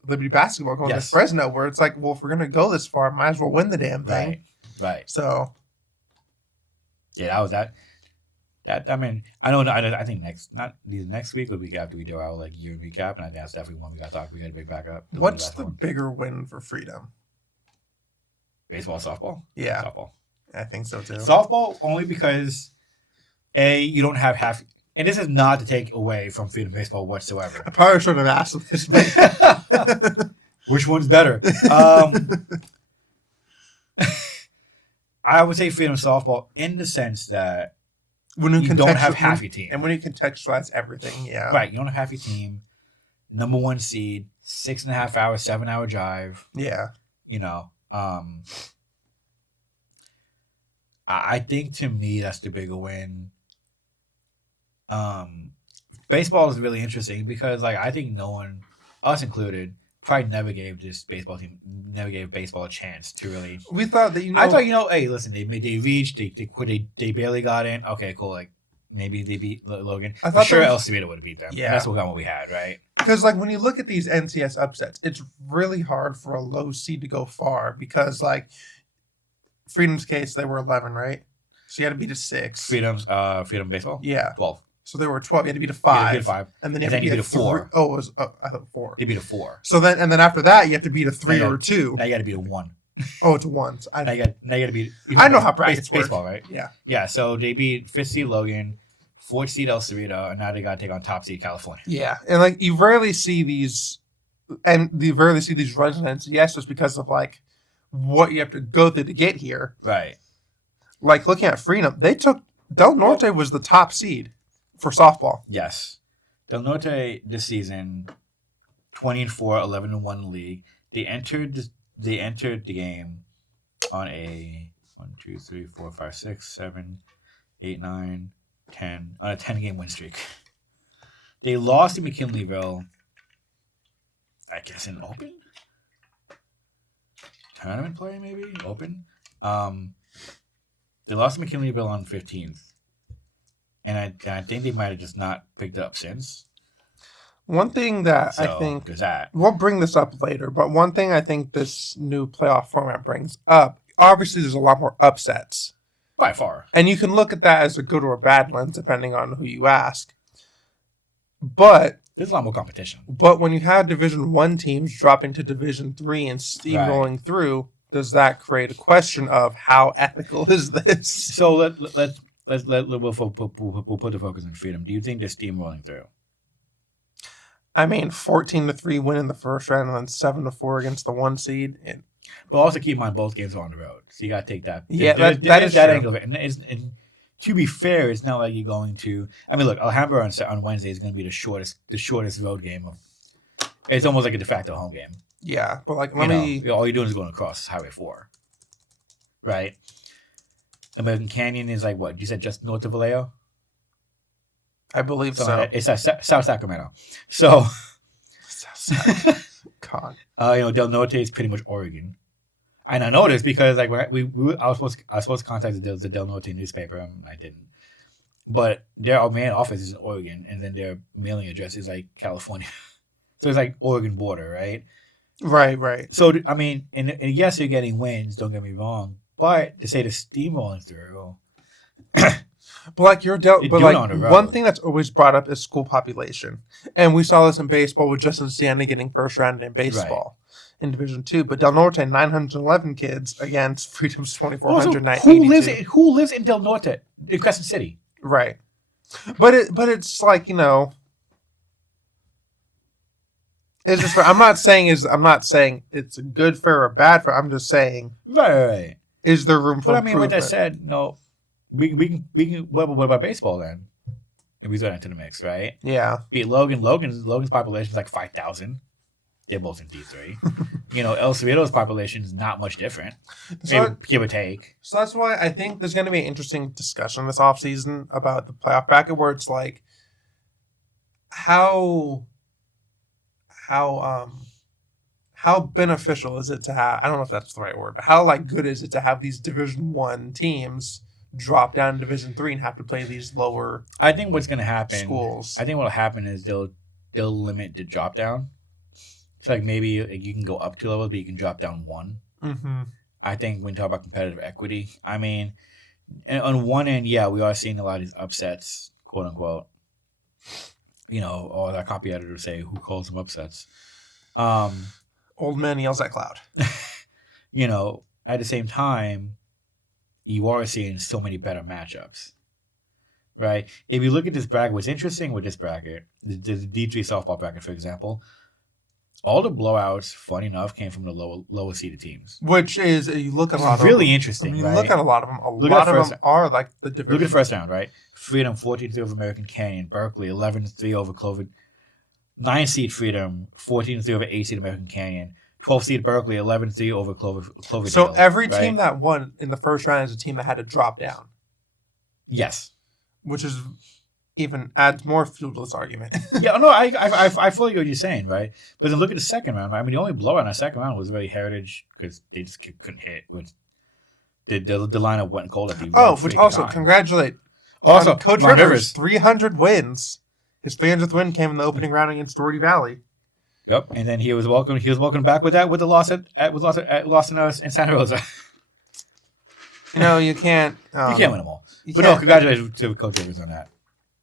basketball going to Fresno, where it's like, well, if we're gonna go this far, might as well win the damn thing. Right. So, yeah, that was that. I mean, I don't know. I think next week or week after we do our year recap, and I think that's definitely one we got to talk. We got to bring back up. What's the bigger win for Freedom? Baseball, softball. Yeah, softball. I think so too. Softball only because you don't have half, and this is not to take away from Freedom Baseball whatsoever. I probably should have asked this. Which one's better? I would say Freedom Softball in the sense that when you don't have half your team, and when you contextualize everything, yeah, right. You don't have half your team. Number 1 seed, 6.5 hour, 7 hour drive. Yeah, I think to me that's the bigger win. Baseball is really interesting because I think no one, us included, probably never gave baseball a chance to really. We thought that I thought hey, listen, they reached, they barely got in. Okay, cool. Maybe they beat Logan. I thought for sure El Cerrito would have beat them. Yeah, that's what we had, right? Because when you look at these NCS upsets, it's really hard for a low seed to go far because Freedom's case, they were 11, right? So you had to beat a 6. Freedom Baseball? Yeah. 12. So they were 12. You had to beat a 5. And then you had to beat a 4. I thought 4. They beat a 4. So then after that, you have to beat a 3 or a 2. Now you got to beat a 1. Oh, it's a 1. So now you got to beat. I know how brackets work. Baseball, right? Yeah. Yeah. So they beat 5th seed Logan, 4th seed El Cerrito, and now they got to take on top seed California. Yeah, and you rarely see these, runs in NCS just because of what you have to go through to get here. Right. Looking at Freedom, they took Del Norte was the top seed for softball. Yes. Del Norte this season 20-4, 11-1 in the league. They entered the game on a 1, 2, 3, 4, 5, 6, 7, 8, 9, 10 on a 10-game win streak. They lost to McKinleyville, I guess in open tournament play, maybe open. They lost to McKinleyville on 15th, and I think they might have just not picked it up since. One thing that I think there's that. We'll bring this up later, but one thing I think this new playoff format brings up, obviously there's a lot more upsets. By far. And you can look at that as a good or a bad lens, depending on who you ask. But there's a lot more competition. But when you have Division I teams dropping to Division III and steamrolling through, does that create a question of how ethical is this? So we'll put the focus on Freedom. Do you think they're steamrolling through? I mean, 14-3 win in the first round and then 7-4 against the 1 seed. But also keep in mind both games are on the road, so you got to take that. Yeah, there that is is that true. angle of it, and to be fair, it's not like you're going to. I mean, look, Alhambra on Wednesday is going to be the shortest road game. It's almost like a de facto home game. Yeah, but like All you're doing is going across Highway 4, right? American Canyon is like what you said, just north of Vallejo. I believe so. It's at South Sacramento. So, God. Del Norte is pretty much Oregon, and I know this because like when I was supposed to contact the Del Norte newspaper, and I didn't. But their main office is in Oregon, and then their mailing address is like California. So it's like Oregon border, right? Right. So I mean, and yes, you're getting wins. Don't get me wrong, but to say the steamrolling through. But like road. one thing that's always brought up is school population, and we saw this in baseball with Justin Stanley getting first round in baseball in Division II. But Del Norte 911 kids against Freedom's 2,482. Who lives in Del Norte, in Crescent City? Right, but it's like it's just. I'm not saying it's a good fair or bad fair. I'm just saying right. Is there room for? But I mean, with that said, no. We can. What about baseball then? If we throw into the mix, right? Yeah. Beat Logan. Logan's population is like 5,000. They're both in D3. El Cebrieros' population is not much different, give or take. So that's why I think there's going to be an interesting discussion this offseason about the playoff bracket, where it's like how beneficial is it to have? I don't know if that's the right word, but how like good is it to have these Division I teams drop down to Division III and have to play these lower? I think what's going to happen. Schools. I think what'll happen is they'll limit the drop down. So like maybe you can go up 2 levels, but you can drop down 1. Mm-hmm. I think when you talk about competitive equity, I mean, on one end, yeah, we are seeing a lot of these upsets, quote unquote. Or that copy editor say who calls them upsets. Old man yells at cloud. At the same time, you are seeing so many better matchups, right? If you look at this bracket, what's interesting with this bracket, the D3 softball bracket, for example, all the blowouts, funny enough, came from the lower seeded teams. Which is, you look at a lot of them. Really interesting, right? Look at a lot of them. A lot of them are like the different. Look at the first round, right? Freedom 14-3 over American Canyon. Berkeley 11-3 over Clover. 9 seed Freedom 14-3 over 8 seed American Canyon. 12 seed Berkeley 11-3 over Cloverdale. So every team that won in the first round is a team that had to drop down. Yes, which is even adds more fuel to this argument. Yeah, no, I fully get what you're saying, right? But then look at the second round. Right? I mean, the only blowout in the second round was really Heritage because they just couldn't hit. The lineup went cold at the which also congratulate Coach Rivers 300 wins. His 300th win came in the opening round against Doherty Valley. Yep, and then he was welcome back with the loss in Santa Rosa. You can't. You can't win them all. But no, congratulations to Coach Rivers on that.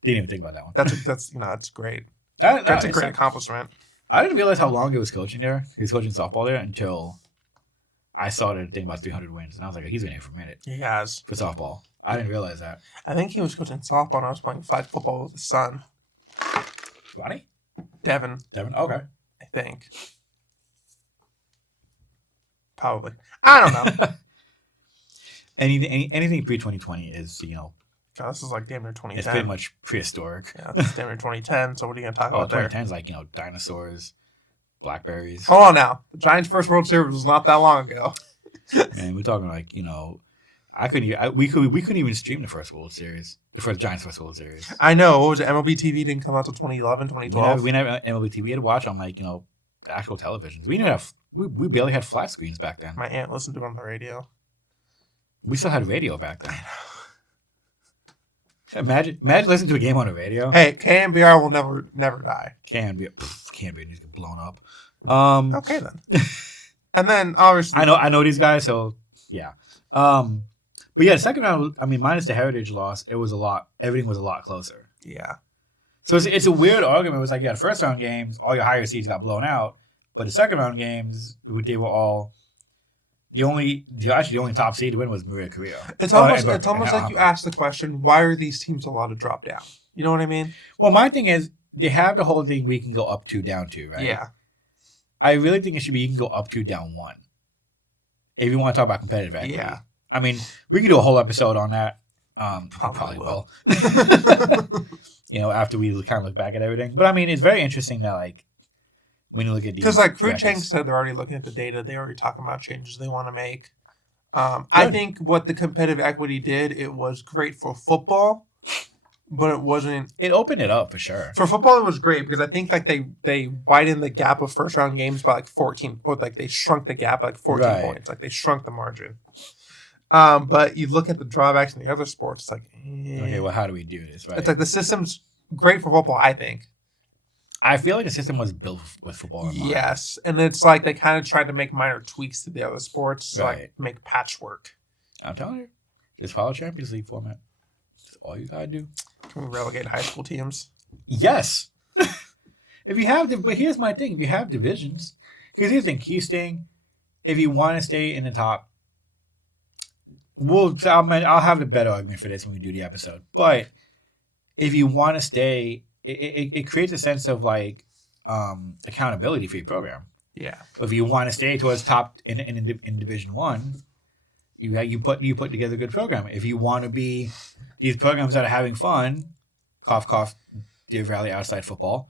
Didn't even think about that one. That's great. That's a great accomplishment. I didn't realize how long he was coaching there. He was coaching softball there until I started to think about 300 wins, and I was like, he's been here for a minute. He has for softball. I didn't realize that. I think he was coaching softball when I was playing flag football with his son. Ronnie? Devin. Okay. I think. Probably. I don't know. Anything pre-2020 is, God, this is like damn near 2010. It's pretty much prehistoric. Yeah, it's damn near 2010. So what are you going to talk about there? 2010 is like, dinosaurs, blackberries. Hold on now. The Giants' first World Series was not that long ago. Man, we're talking like, we couldn't even stream the first World Series. The first Giants first World Series. I know. What was it? MLB TV didn't come out till 2011, 2012. We never MLB TV. We had to watch on the actual televisions. We didn't have. We barely had flat screens back then. My aunt listened to it on the radio. We still had radio back then. Imagine listening to a game on the radio. Hey, KMBR will never die. KMBR needs to get blown up. Okay then. And then obviously I know these guys, so yeah. But yeah, the second round, I mean, minus the Heritage loss, everything was a lot closer. Yeah. So it's a weird argument. It was like, the first round games, all your higher seeds got blown out, but the second round games, they were all the only top seed to win was Maria Carrillo. It's almost like you asked the question, why are these teams allowed to drop down? You know what I mean? Well, my thing is, they have the whole thing we can go up 2, down 2, right? Yeah. I really think it should be you can go up 2, down 1. If you want to talk about competitive equity. Yeah. I mean, we could do a whole episode on that. Probably will. After we kind of look back at everything. But I mean, it's very interesting that like when you look at these, because like Crew Chang said, they're already looking at the data. They're already talking about changes they want to make. I think what the competitive equity did, it was great for football, but it wasn't. It opened it up for sure. For football, it was great because I think like they widened the gap of first round games by like 14, or like they shrunk the gap by like 14 points. Like they shrunk the margin. But you look at the drawbacks in the other sports, it's like, okay, well, how do we do this? Right? It's like the system's great for football, I think. I feel like the system was built with football in mind. Yes, and it's like they kind of tried to make minor tweaks to the other sports, like make patchwork. I'm telling you, just follow Champions League format. That's all you gotta do. Can we relegate high school teams? Yes. But here's my thing: if you have divisions, because here's the thing, keep staying. If you want to stay in the top. I'll have a better argument for this when we do the episode. But if you want to stay, it creates a sense of like accountability for your program. Yeah. If you want to stay towards top in Division 1, you put together a good program. If you want to be these programs that are having fun, cough cough, Deer Valley outside football,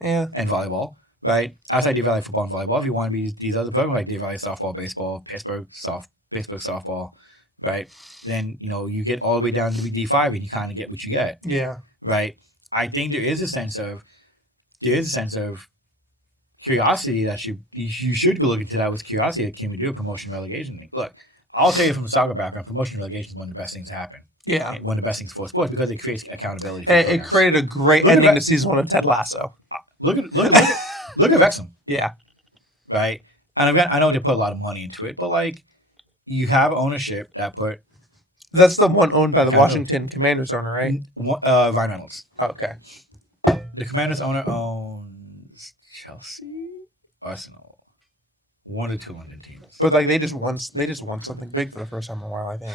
yeah, and volleyball, right? Outside Deer Valley football and volleyball. If you want to be these other programs like Deer Valley softball, baseball, Pittsburgh softball, right? Then you get all the way down to the D5 and you kind of get what you get. Yeah. Right. I think there is a sense of curiosity that you should go look into that with curiosity. Can we do a promotion relegation thing? Look, I'll tell you from the soccer background, promotion relegation is one of the best things to happen. Yeah. One of the best things for sports because it creates accountability. It created a great ending to season 1 of Ted Lasso. Look at Wrexham. Yeah. Right. And I know they put a lot of money into it, but like you have ownership that put. That's the one owned by the Washington Commanders owner, right? Ryan Reynolds. Okay. The Commanders owner owns Chelsea, Arsenal, one of the 2 London teams. But like they just won something big for the first time in a while, I think.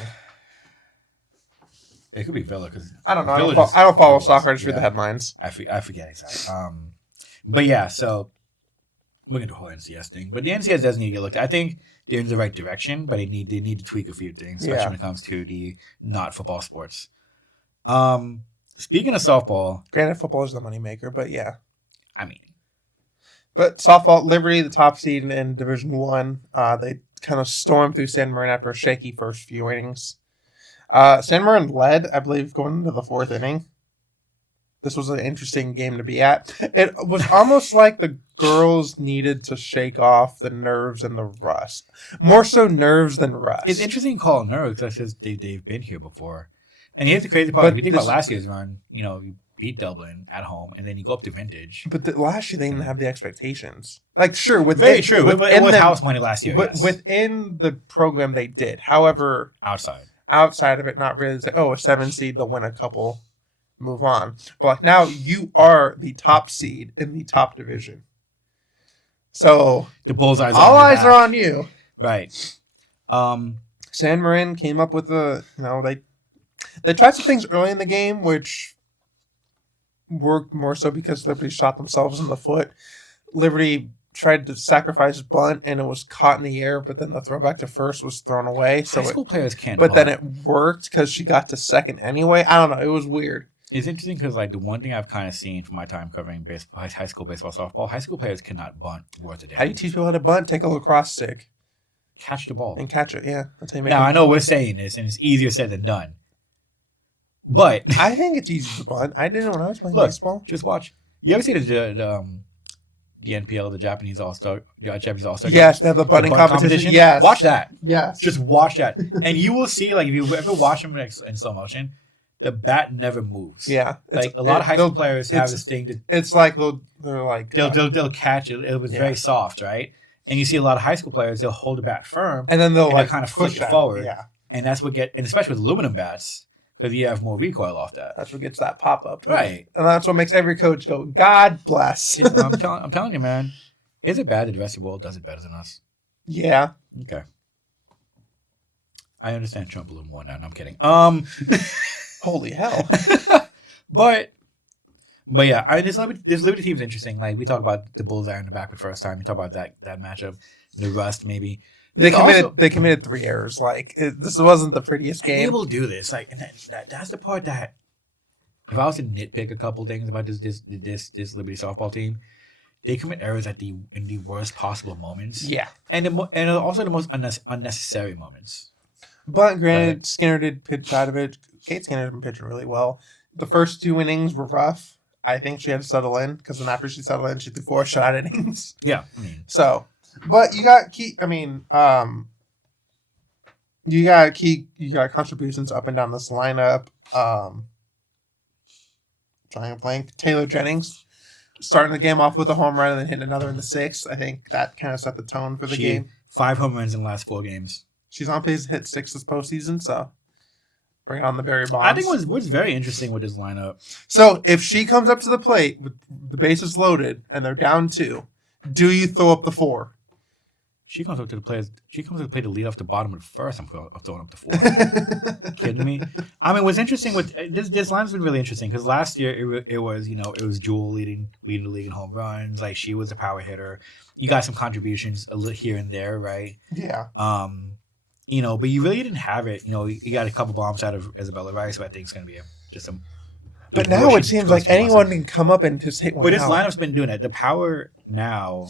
It could be Villa because I don't know. I don't follow soccer. I just read the headlines. I forget exactly. But yeah, so we're gonna do a whole NCS thing. But the NCS does need to get looked at. I think they're in the right direction, but they need to tweak a few things, especially when it comes to the not football sports. Speaking of softball, granted, football is the moneymaker, but yeah. I mean, but softball, Liberty, the top seed in Division 1, they kind of stormed through San Marin after a shaky first few innings. San Marin led, I believe, going into the 4th inning. This was an interesting game to be at. It was almost like the girls needed to shake off the nerves and the rust. More so nerves than rust. It's interesting to call it nerves because they've been here before. And here's the crazy part. If you think about last year's run, you beat Dublin at home, and then you go up to Vintage. But last year, they didn't have the expectations. Like, sure. Very true. It was house money last year. Yes. Within the program, they did. However, outside of it, not really. It's like, a 7 seed, they'll win a couple, move on. But like now, you are the top seed in the top division. So the bullseyes. All eyes are on you. Right. San Marin came up with they tried some things early in the game, which worked more so because Liberty shot themselves in the foot. Liberty tried to sacrifice bunt, and it was caught in the air, but then the throwback to first was thrown away. So high school players can't But bunt. then it worked because she got to second anyway. I don't know. It was weird. It's interesting because like the one thing I've kind of seen from my time covering high school baseball, softball, high school players cannot bunt worth a damn. How do you teach people how to bunt? Take a lacrosse stick. Catch the ball. And catch it, yeah. That's how you make Now, I know we're saying this, and it's easier said than done. But I think it's easy to bunt. I did it when I was playing baseball. Just watch. You ever see the NPL, the Japanese All-Star Game? Yes, they have the bunting competition. Yes. Watch that. Yes. Just watch that. And you will see, like, if you ever watch them in slow motion, the bat never moves. Yeah. Like, a lot of high school players have this thing. It's like they're like... They'll catch it. It was very soft, right? And you see a lot of high school players, they'll hold the bat firm. And then they'll kind of flick it forward. Yeah. And that's what and especially with aluminum bats, because you have more recoil off that. That's what gets that pop up. Right. And that's what makes every coach go, God bless. I'm telling you, man. Is it bad that the rest of the world does it better than us? Yeah. Okay. I understand Trump a little more now. No, I'm kidding. Holy hell. But yeah, this Liberty team's interesting. Like we talk about the bullseye in the back for the first time. We talk about that matchup, the rust maybe. They committed 3 errors. Like this wasn't the prettiest game. They will do this. Like, and that's the part that if I was to nitpick a couple things about this Liberty softball team, they commit errors in the worst possible moments. Yeah, and also the most unnecessary moments. But granted, Skinner did pitch out of it. Kate Skinner's been pitching really well. The first 2 innings were rough. I think she had to settle in because then after she settled in, she threw 4 shutout innings. Yeah, so, but you got key. I mean, you got contributions up and down this lineup. Trying to blank. Taylor Jennings starting the game off with a home run and then hitting another in the 6th. I think that kind of set the tone for the game. 5 home runs in the last 4 games. She's on pace to hit 6 this postseason, so bring on the Barry Bonds. I think what's very interesting with this lineup. So if she comes up to the plate with the bases loaded and they're down 2, do you throw up the 4? She comes up to the plate. She comes to the plate to lead off the bottom of the 1st. I'm throwing up the 4. Kidding me? I mean, what's interesting with this line's been really interesting because last year it was Jewel leading the league in home runs. Like she was a power hitter. You got some contributions here and there, right? Yeah. But you really didn't have it. You got a couple bombs out of Isabella Rice, who I think is going to be But now it seems like anyone can come up and just hit one. But this lineup's been doing it. The power now,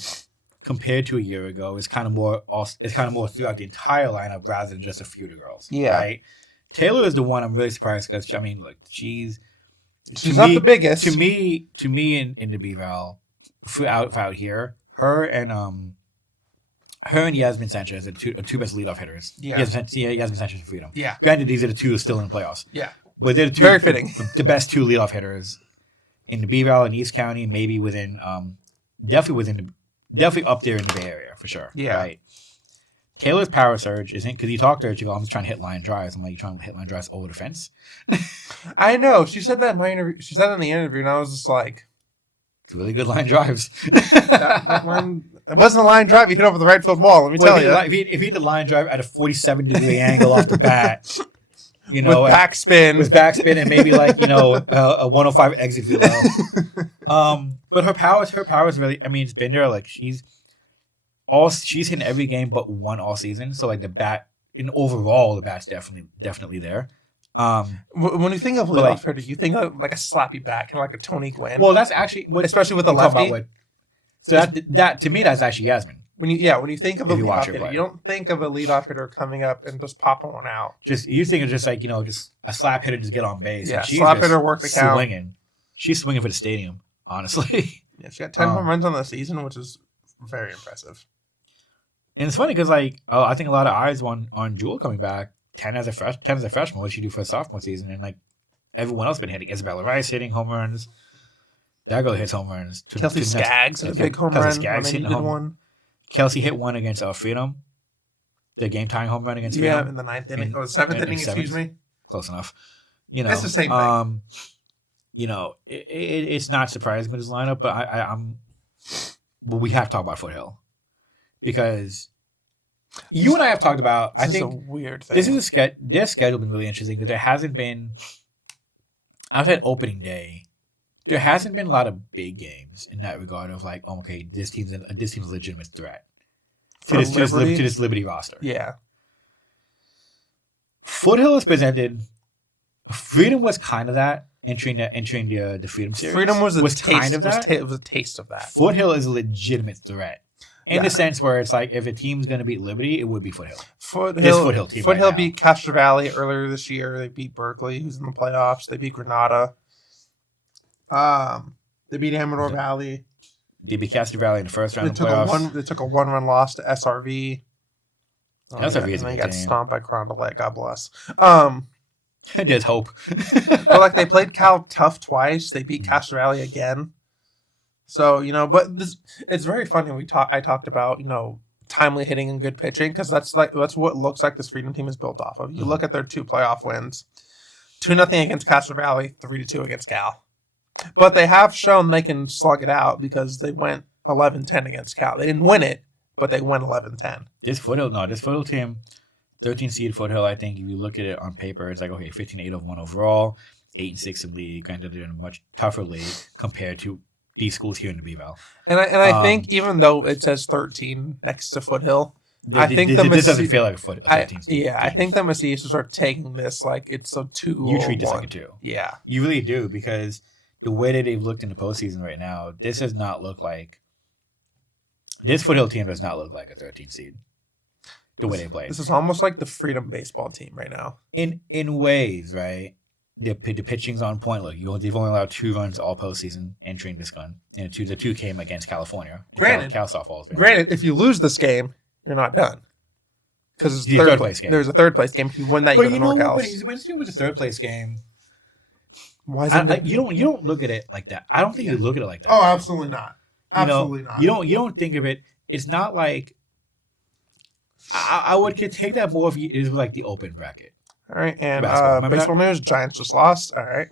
compared to a year ago, is kind of more. It's kind of more throughout the entire lineup rather than just a few of the girls. Yeah. Right. Taylor is the one I'm really surprised because I mean, look, she's not the biggest. To me, in the B-Val, out here, her and Yasmin Sanchez are the two best leadoff hitters. Yeah. Yasmin Sanchez and Freedom. Yeah. Granted, these are the 2 still in the playoffs. Yeah. But they're the 2 very fitting. The best 2 leadoff hitters in the B-Val and East County, maybe within definitely up there in the Bay Area for sure. Yeah. Right. Taylor's power surge isn't because you talked to her. She goes, "I'm just trying to hit line drives." I'm like, "You trying to hit line drives over the fence?" I know. She said that in my interview. She said that in the interview, and I was just like, "It's really good line drives." that line, it wasn't a line drive. You hit over the right field wall. Let me tell you. If you hit the line drive at a 47-degree angle off the bat, with backspin, and maybe a 105 exit velo. But her power is really. I mean, it's been there. Like she's hitting every game but one all season. So like the bat, overall, the bat's definitely there. When you think of leadoff hitter, you think of like a slappy bat, kind of like a Tony Gwynn. Well, that's actually especially with the lefty. So that to me, that's actually Yasmin. When you think of a leadoff hitter, you don't think of a leadoff hitter coming up and just popping one out. You think of just just a slap hitter just get on base. Yeah, slap hitter work the count. Swinging. She's swinging for the stadium, honestly. Yeah, she got 10 home runs on the season, which is very impressive. And it's funny because I think a lot of eyes on Jewel coming back. 10 as a freshman. What did she do for a sophomore season? And everyone else been hitting. Isabella Rice hitting home runs. That girl hits home runs. Kelsey Skaggs hit a big home run. Skaggs hit one. Kelsey hit one against Freedom. The game tying home run against Freedom. Yeah, in the 9th inning. 7th inning, excuse me. Close enough. It's the same thing. It's not surprising with his lineup, but we have to talk about Foothill because you and I have talked about. This is a weird thing. This is their schedule been really interesting because there hasn't been outside opening day. There hasn't been a lot of big games in that regard of this team's a legitimate threat to this Liberty roster. Yeah, Foothill is presented. Freedom was kind of that. Entering the Freedom Series. Freedom was kind of that. It was a taste of that. Foothill is a legitimate threat in the sense where it's like if a team's going to beat Liberty, it would be Foothill. Foothill team. Foothill beat Castro Valley earlier this year. They beat Berkeley, who's in the playoffs. They beat Granada. They beat Amador Valley. They beat Castro Valley in the first round of the playoffs. They took a 1-run loss to SRV. SRV is a and they good got team. stomped by Carondelet. God bless. There's hope. But they played Cal tough twice. They beat Castro Valley again. So but it's very funny. I talked about timely hitting and good pitching because that's what it looks like this Freedom team is built off of. You look at their 2 playoff wins: 2-0 against Castro Valley, 3-2 against Cal. But they have shown they can slug it out because they went 11-10 against Cal. They didn't win it, but they went 11-10. This Foothill team. 13 seed Foothill, I think if you look at it on paper, it's 15-8-1 overall, 8-6 in league. Granted, they're in a much tougher league compared to these schools here in the B-Val. And I think even though it says 13 next to Foothill, I think this doesn't feel like a 13 team. I think the Macias are taking this like it's a 2. You treat this like a 2. Yeah. You really do, because the way that they've looked in the postseason right now, this does not look like this Foothill team does not look like a 13 seed. The way they play. This is almost like the Freedom baseball team right now. In ways, right? The pitching's on point. Look, they've only allowed 2 runs all postseason entering this gun, and the two came against California. Granted, Cal softball. Granted, if you lose this game, you're not done, because it's third place game. There's a third place game. If you win that, you go to NorCal. But when it's with the third place game, why is it? You don't look at it like that. I don't think you look at it like that. Oh, absolutely not. Absolutely not. You don't think of it. It's not like I would take that more if it was like the open bracket. All right, and baseball news: Giants just lost. All right,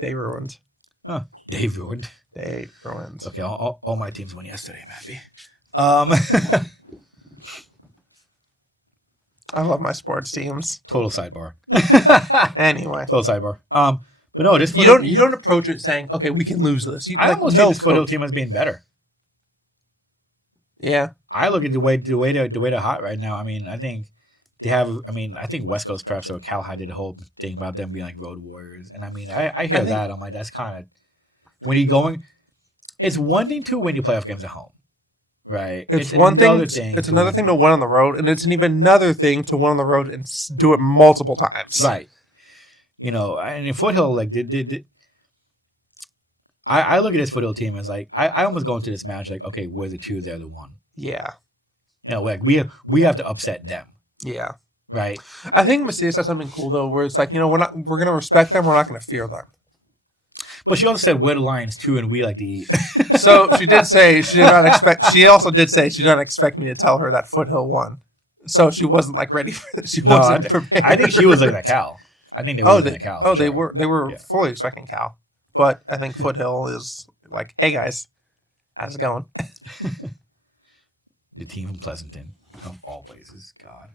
they ruined. Huh. They ruined. They ruined. Okay, all my teams won yesterday. I'm happy. I love my sports teams. Total sidebar. Anyway, total sidebar. But no, this you don't approach it saying, "Okay, we can lose this." I almost see this Foothill team as being better. Yeah, I look at the way they're hot right now. I mean, I think they have. I mean, I think West Coast Preps or Cal High did a whole thing about them being like road warriors, and I mean, I hear that. I'm like, that's kind of when you're going. It's one thing to win your playoff games at home, right? It's one thing. It's another thing to win on the road, and it's an even another thing to win on the road and do it multiple times. Right. And in Foothill, like I look at this Foothill team as like I almost go into this match like, okay, we're the 2, they're the 1. Yeah. Like we have to upset them. Yeah. Right. I think Macias has something cool though, where it's like, we're gonna respect them, we're not gonna fear them. But she also said we're the Lions too, and we like the. So she did say she did not expect. She also did say she didn't expect me to tell her that Foothill won. So she wasn't like ready for it. She wasn't prepared. I think she was looking at Cal. I think they were looking at Cal. Oh, they were fully expecting Cal. But I think Foothill is like, hey guys, how's it going? The team from Pleasanton, of all places, God.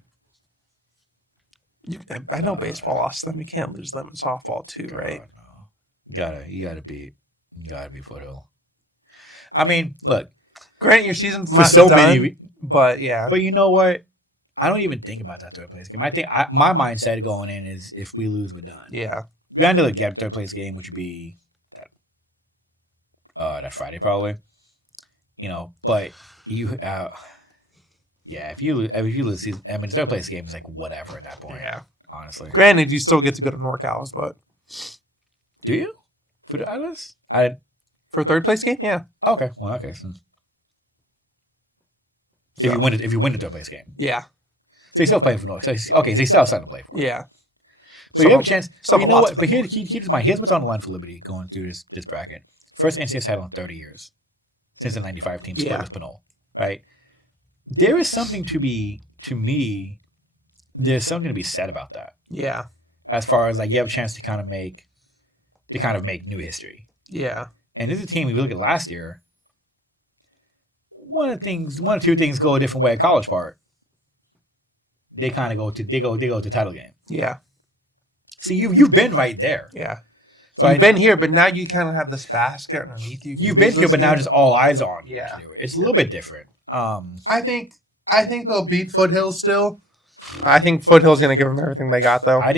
I know baseball lost them. You can't lose them in softball too, God, right? No. You gotta beat Foothill. I mean, look. Granted, your season's for not so done, many, but yeah. But you know what? I don't even think about that third place game. I think my mindset going in is if we lose, we're done. Yeah. We had to get a third place game, which would be that Friday probably. But you, if you lose, season, I mean, the third place game is like whatever at that point. Yeah. Honestly. Granted, you still get to go to NorCal's, but do you? For the others? For a third place game, yeah. Okay. Well, okay. So. If you win the third place game, yeah. So you're still playing for North. Okay, so you still have something to play for. Yeah. But you have a chance. But you know what? But here's what's on the line for Liberty going through this bracket. First NCS title in 30 years since the '95 team split with Pinole. Right. There is something there's something to be said about that. Yeah. As far as like you have a chance to kind of make new history. Yeah. And this is a team. If you look at last year, one or two things go a different way at College Park. They kind of go to title game. Yeah. See, you've been right there. Yeah. So you've been here, but now you kind of have this basket underneath you. You've been here, but now just all eyes on you. Yeah. It's a little bit different. I think they'll beat Foothill still. I think Foothill's going to give them everything they got, though. I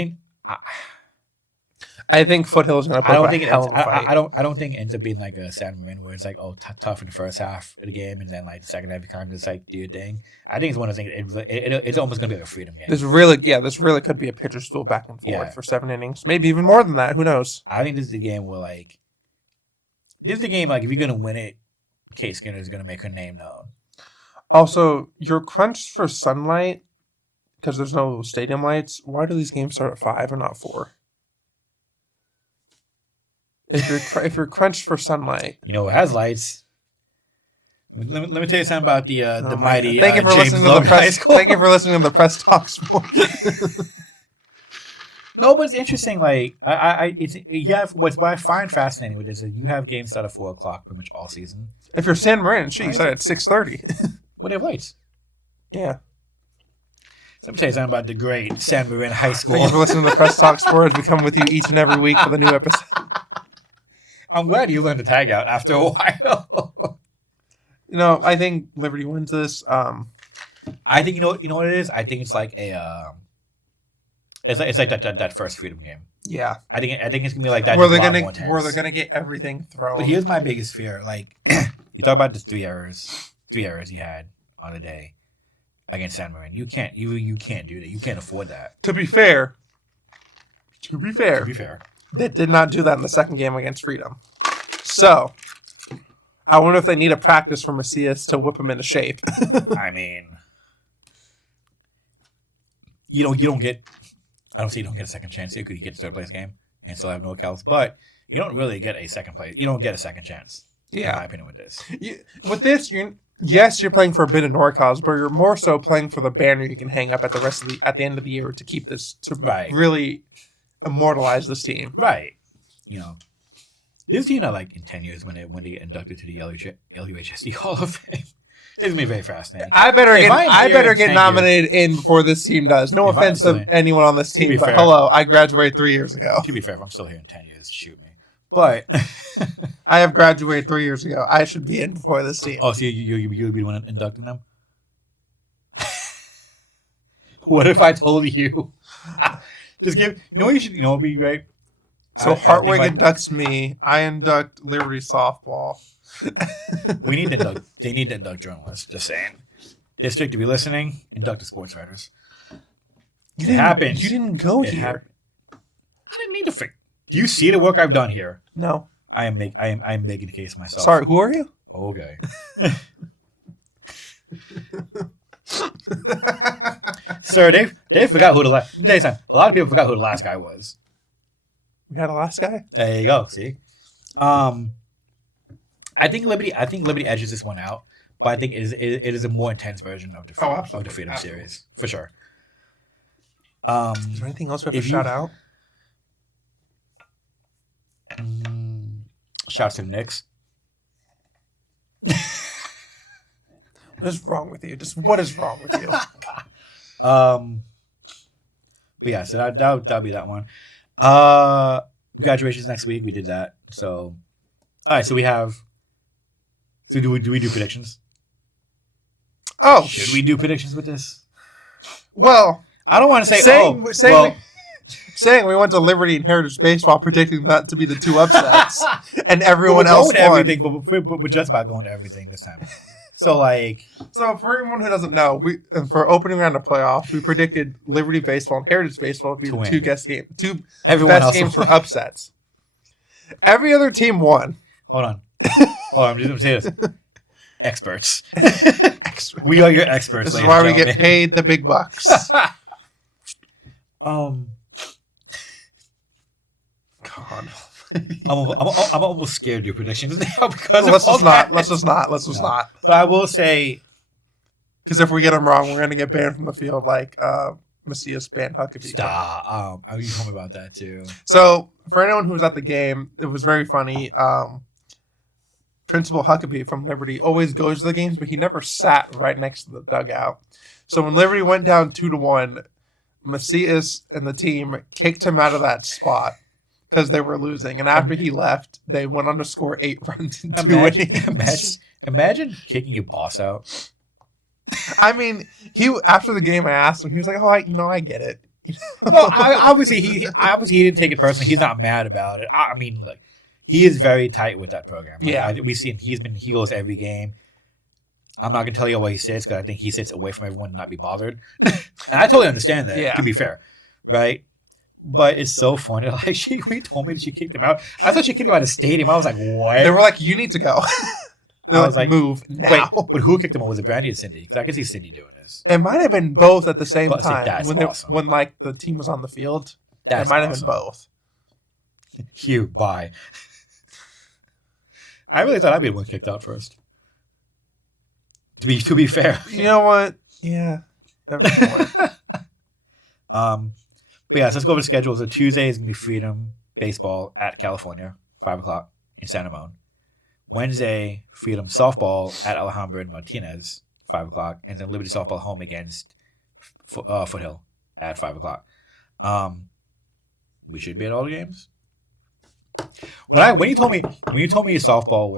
think Foothill's going to put up a hell of a fight. I don't think it ends up being like a San Marino where it's like, tough in the first half of the game, and then like the second half you kind of just like do your thing. I think it's one of those things. It's almost going to be like a freedom game. This really could be a pitcher's duel back and forth for 7 innings, maybe even more than that. Who knows? I think this is the game where like if you're going to win it, Kate Skinner is going to make her name known. Also, you're crunched for sunlight because there's no stadium lights. Why do these games start at 5 and not 4? If you're crunched for sunlight, it has lights. Let me tell you something about the mighty. Thank you for listening to the press. Thank you for listening to the Press Talk Sports. No, but it's interesting. Like what I find fascinating with this is you have games start at 4:00 pretty much all season. If you're San Marin, you start at 6:30. But they have lights. Yeah. So let me tell you something about the great San Marin High School. Thank you for listening to the Press Talk Sports. We come with you each and every week for the new episode. I'm glad you learned to tag out after a while. I think Liberty wins this. I I think you know what it is. I think it's like it's like that first Freedom game. Yeah, I think it's gonna be like that. Where they're gonna get everything thrown. But here's my biggest fear. Like you talk about the three errors he had on the day against San Marino. You can't do that. You can't afford that. To be fair, they did not do that in the second game against Freedom. So I wonder if they need a practice from Macias to whip him into shape. I mean, you don't get. I don't say you don't get a second chance. You could get a third place game and still have no calls, but you don't really get a second place. You don't get a second chance. Yeah, in my opinion, with this. With this, you're playing for a bit of NorCals, but you're more so playing for the banner you can hang up at the end of the year to keep this really immortalize this team. Right. This team are like in 10 years when they get inducted to the LUHSD Hall of Fame. It's gonna be very fascinating. I better get nominated in before this team does. No offense to anyone on this team, but hello, I graduated 3 years ago. To be fair, if I'm still here in 10 years, shoot me. But I have graduated 3 years ago. I should be in before this team. Oh, so you'll be the one inducting them? What if I told you? Just give. What you should. What would be great. So Hartwig inducts me. I induct Liberty softball. They need to induct journalists. Just saying. District, if you're listening, induct the sports writers. It happens. You didn't go here. I didn't need to. Do you see the work I've done here? No. I am making the case myself. Sorry, who are you? Okay. Sir, they forgot who the last. Let me tell you something. A lot of people forgot who the last guy was. We got a last guy? There you go. See, I think Liberty edges this one out, but I think it is a more intense version of the Freedom series for sure. Is there anything else we have to shout out? Shouts to the Knicks. What is wrong with you? Just what is wrong with you? But yeah, so that'll be that one. Graduations next week. We did that. So, all right. So we have. So do we do predictions? Oh, should we do predictions with this? Well, I don't want to say. Saying we went to Liberty and Heritage Baseball, predicting that to be the two upsets, and everyone else won. Everything, but we're just about going to everything this time. So for everyone who doesn't know, for opening round of playoffs, we predicted Liberty Baseball and Heritage Baseball to be the two best games for upsets. Every other team won. Hold on. I'm just gonna say this. Experts. We are your experts. This is why we get paid the big bucks. God. I'm almost scared to do predictions now because let's just not. But I will say, because if we get them wrong, we're gonna get banned from the field like Macias banned Huckabee. Stop. You told me about that too. So for anyone who was at the game, it was very funny. Principal Huckabee from Liberty always goes to the games, but he never sat right next to the dugout. So when Liberty went down 2-1, Macias and the team kicked him out of that spot because they were losing. And after he left, they went on to score 8 runs in 2 innings. Imagine kicking your boss out. I mean, after the game, I asked him. He was like, "Oh, I get it." No, obviously he didn't take it personally. He's not mad about it. I mean, look, he is very tight with that program. We see him. He goes every game. I'm not gonna tell you where he sits because I think he sits away from everyone and not be bothered. And I totally understand that. Yeah. To be fair, right? But it's so funny. Like she told me that she kicked him out. I thought she kicked him out of the stadium. I was like, what? They were like, "You need to go." I was like, move now. Wait, but who kicked him out? Was it Brandy or Cindy? Because I could see Cindy doing this. It might have been both at the same time. That's awesome. When like the team was on the field. It might have been both. Hugh, bye. I really thought I'd be the one kicked out first. To be fair. You know what? Yeah. Never mind. But yeah, so let's go over the schedule. So Tuesday is gonna be Freedom Baseball at California, 5:00 in Santa Ramon. Wednesday, Freedom Softball at Alhambra and Martinez, 5:00, and then Liberty Softball home against Foothill at 5:00. We should be at all the games. When you told me softball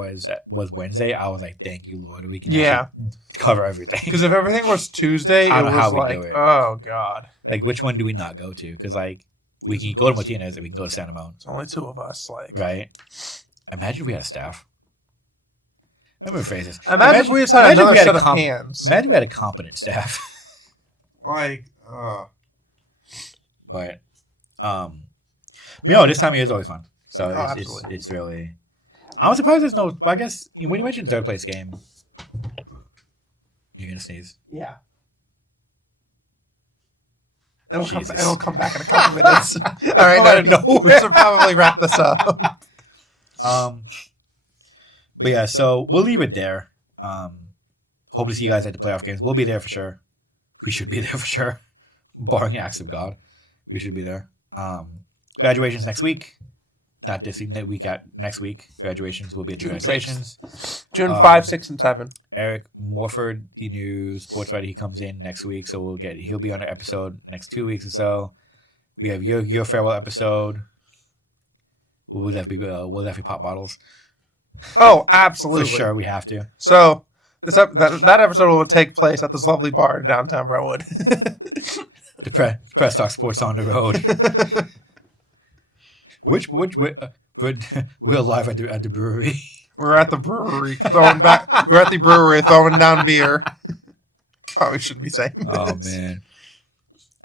was Wednesday, I was like, thank you, Lord, we can actually cover everything. Because if everything was Tuesday, I it don't know was how we like, do it. oh god. Like, which one do we not go to? Because like we can go to Martinez and we can go to Santa Moan. It's only two of us. Like, right? Imagine if we had a staff. Let me rephrase this. Imagine if we just had another set of hands. Imagine we had a competent staff. Like, But this time of year is always fun. So it's really. I'm surprised there's no. I guess when you mentioned third place game, you're gonna sneeze. Yeah. It'll come back in a couple minutes. All right, we should probably wrap this up. But yeah, so we'll leave it there. Hope to see you guys at the playoff games. We'll be there for sure. We should be there for sure, barring acts of God. We should be there. Graduations next week. Not this week. Next week. Graduations will be at the graduations. June 5, 6, and 7. Eric Morford, the new sports writer, he comes in next week, so he'll be on an episode next 2 weeks or so. We have your farewell episode. Will that be pop bottles? Oh, absolutely. For sure, we have to. So that episode will take place at this lovely bar in downtown Brentwood. The Press Talk Sports on the road. We're live at the brewery. We're at the brewery throwing down beer. Probably shouldn't be saying this. Oh man.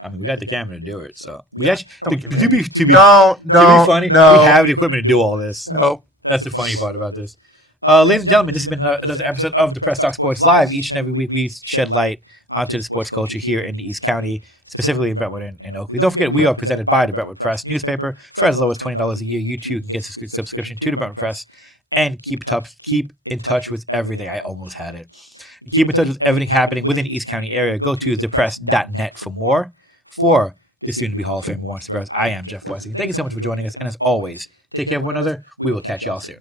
I mean, we got the camera to do it, so we actually to be funny. No. We have the equipment to do all this. Nope. That's the funny part about this. Ladies and gentlemen, this has been another episode of the Press Talk Sports Live. Each and every week, we shed light onto the sports culture here in the East County, specifically in Brentwood and Oakley. Don't forget, we are presented by the Brentwood Press newspaper. For as low as $20 a year, you too can get a subscription to the Brentwood Press and keep in touch with everything. I almost had it. And keep in touch with everything happening within the East County area. Go to thepress.net for more. For the soon-to-be Hall of Famer, Juan Cebrieros, I am Jeff Weisinger. Thank you so much for joining us. And as always, take care of one another. We will catch y'all soon.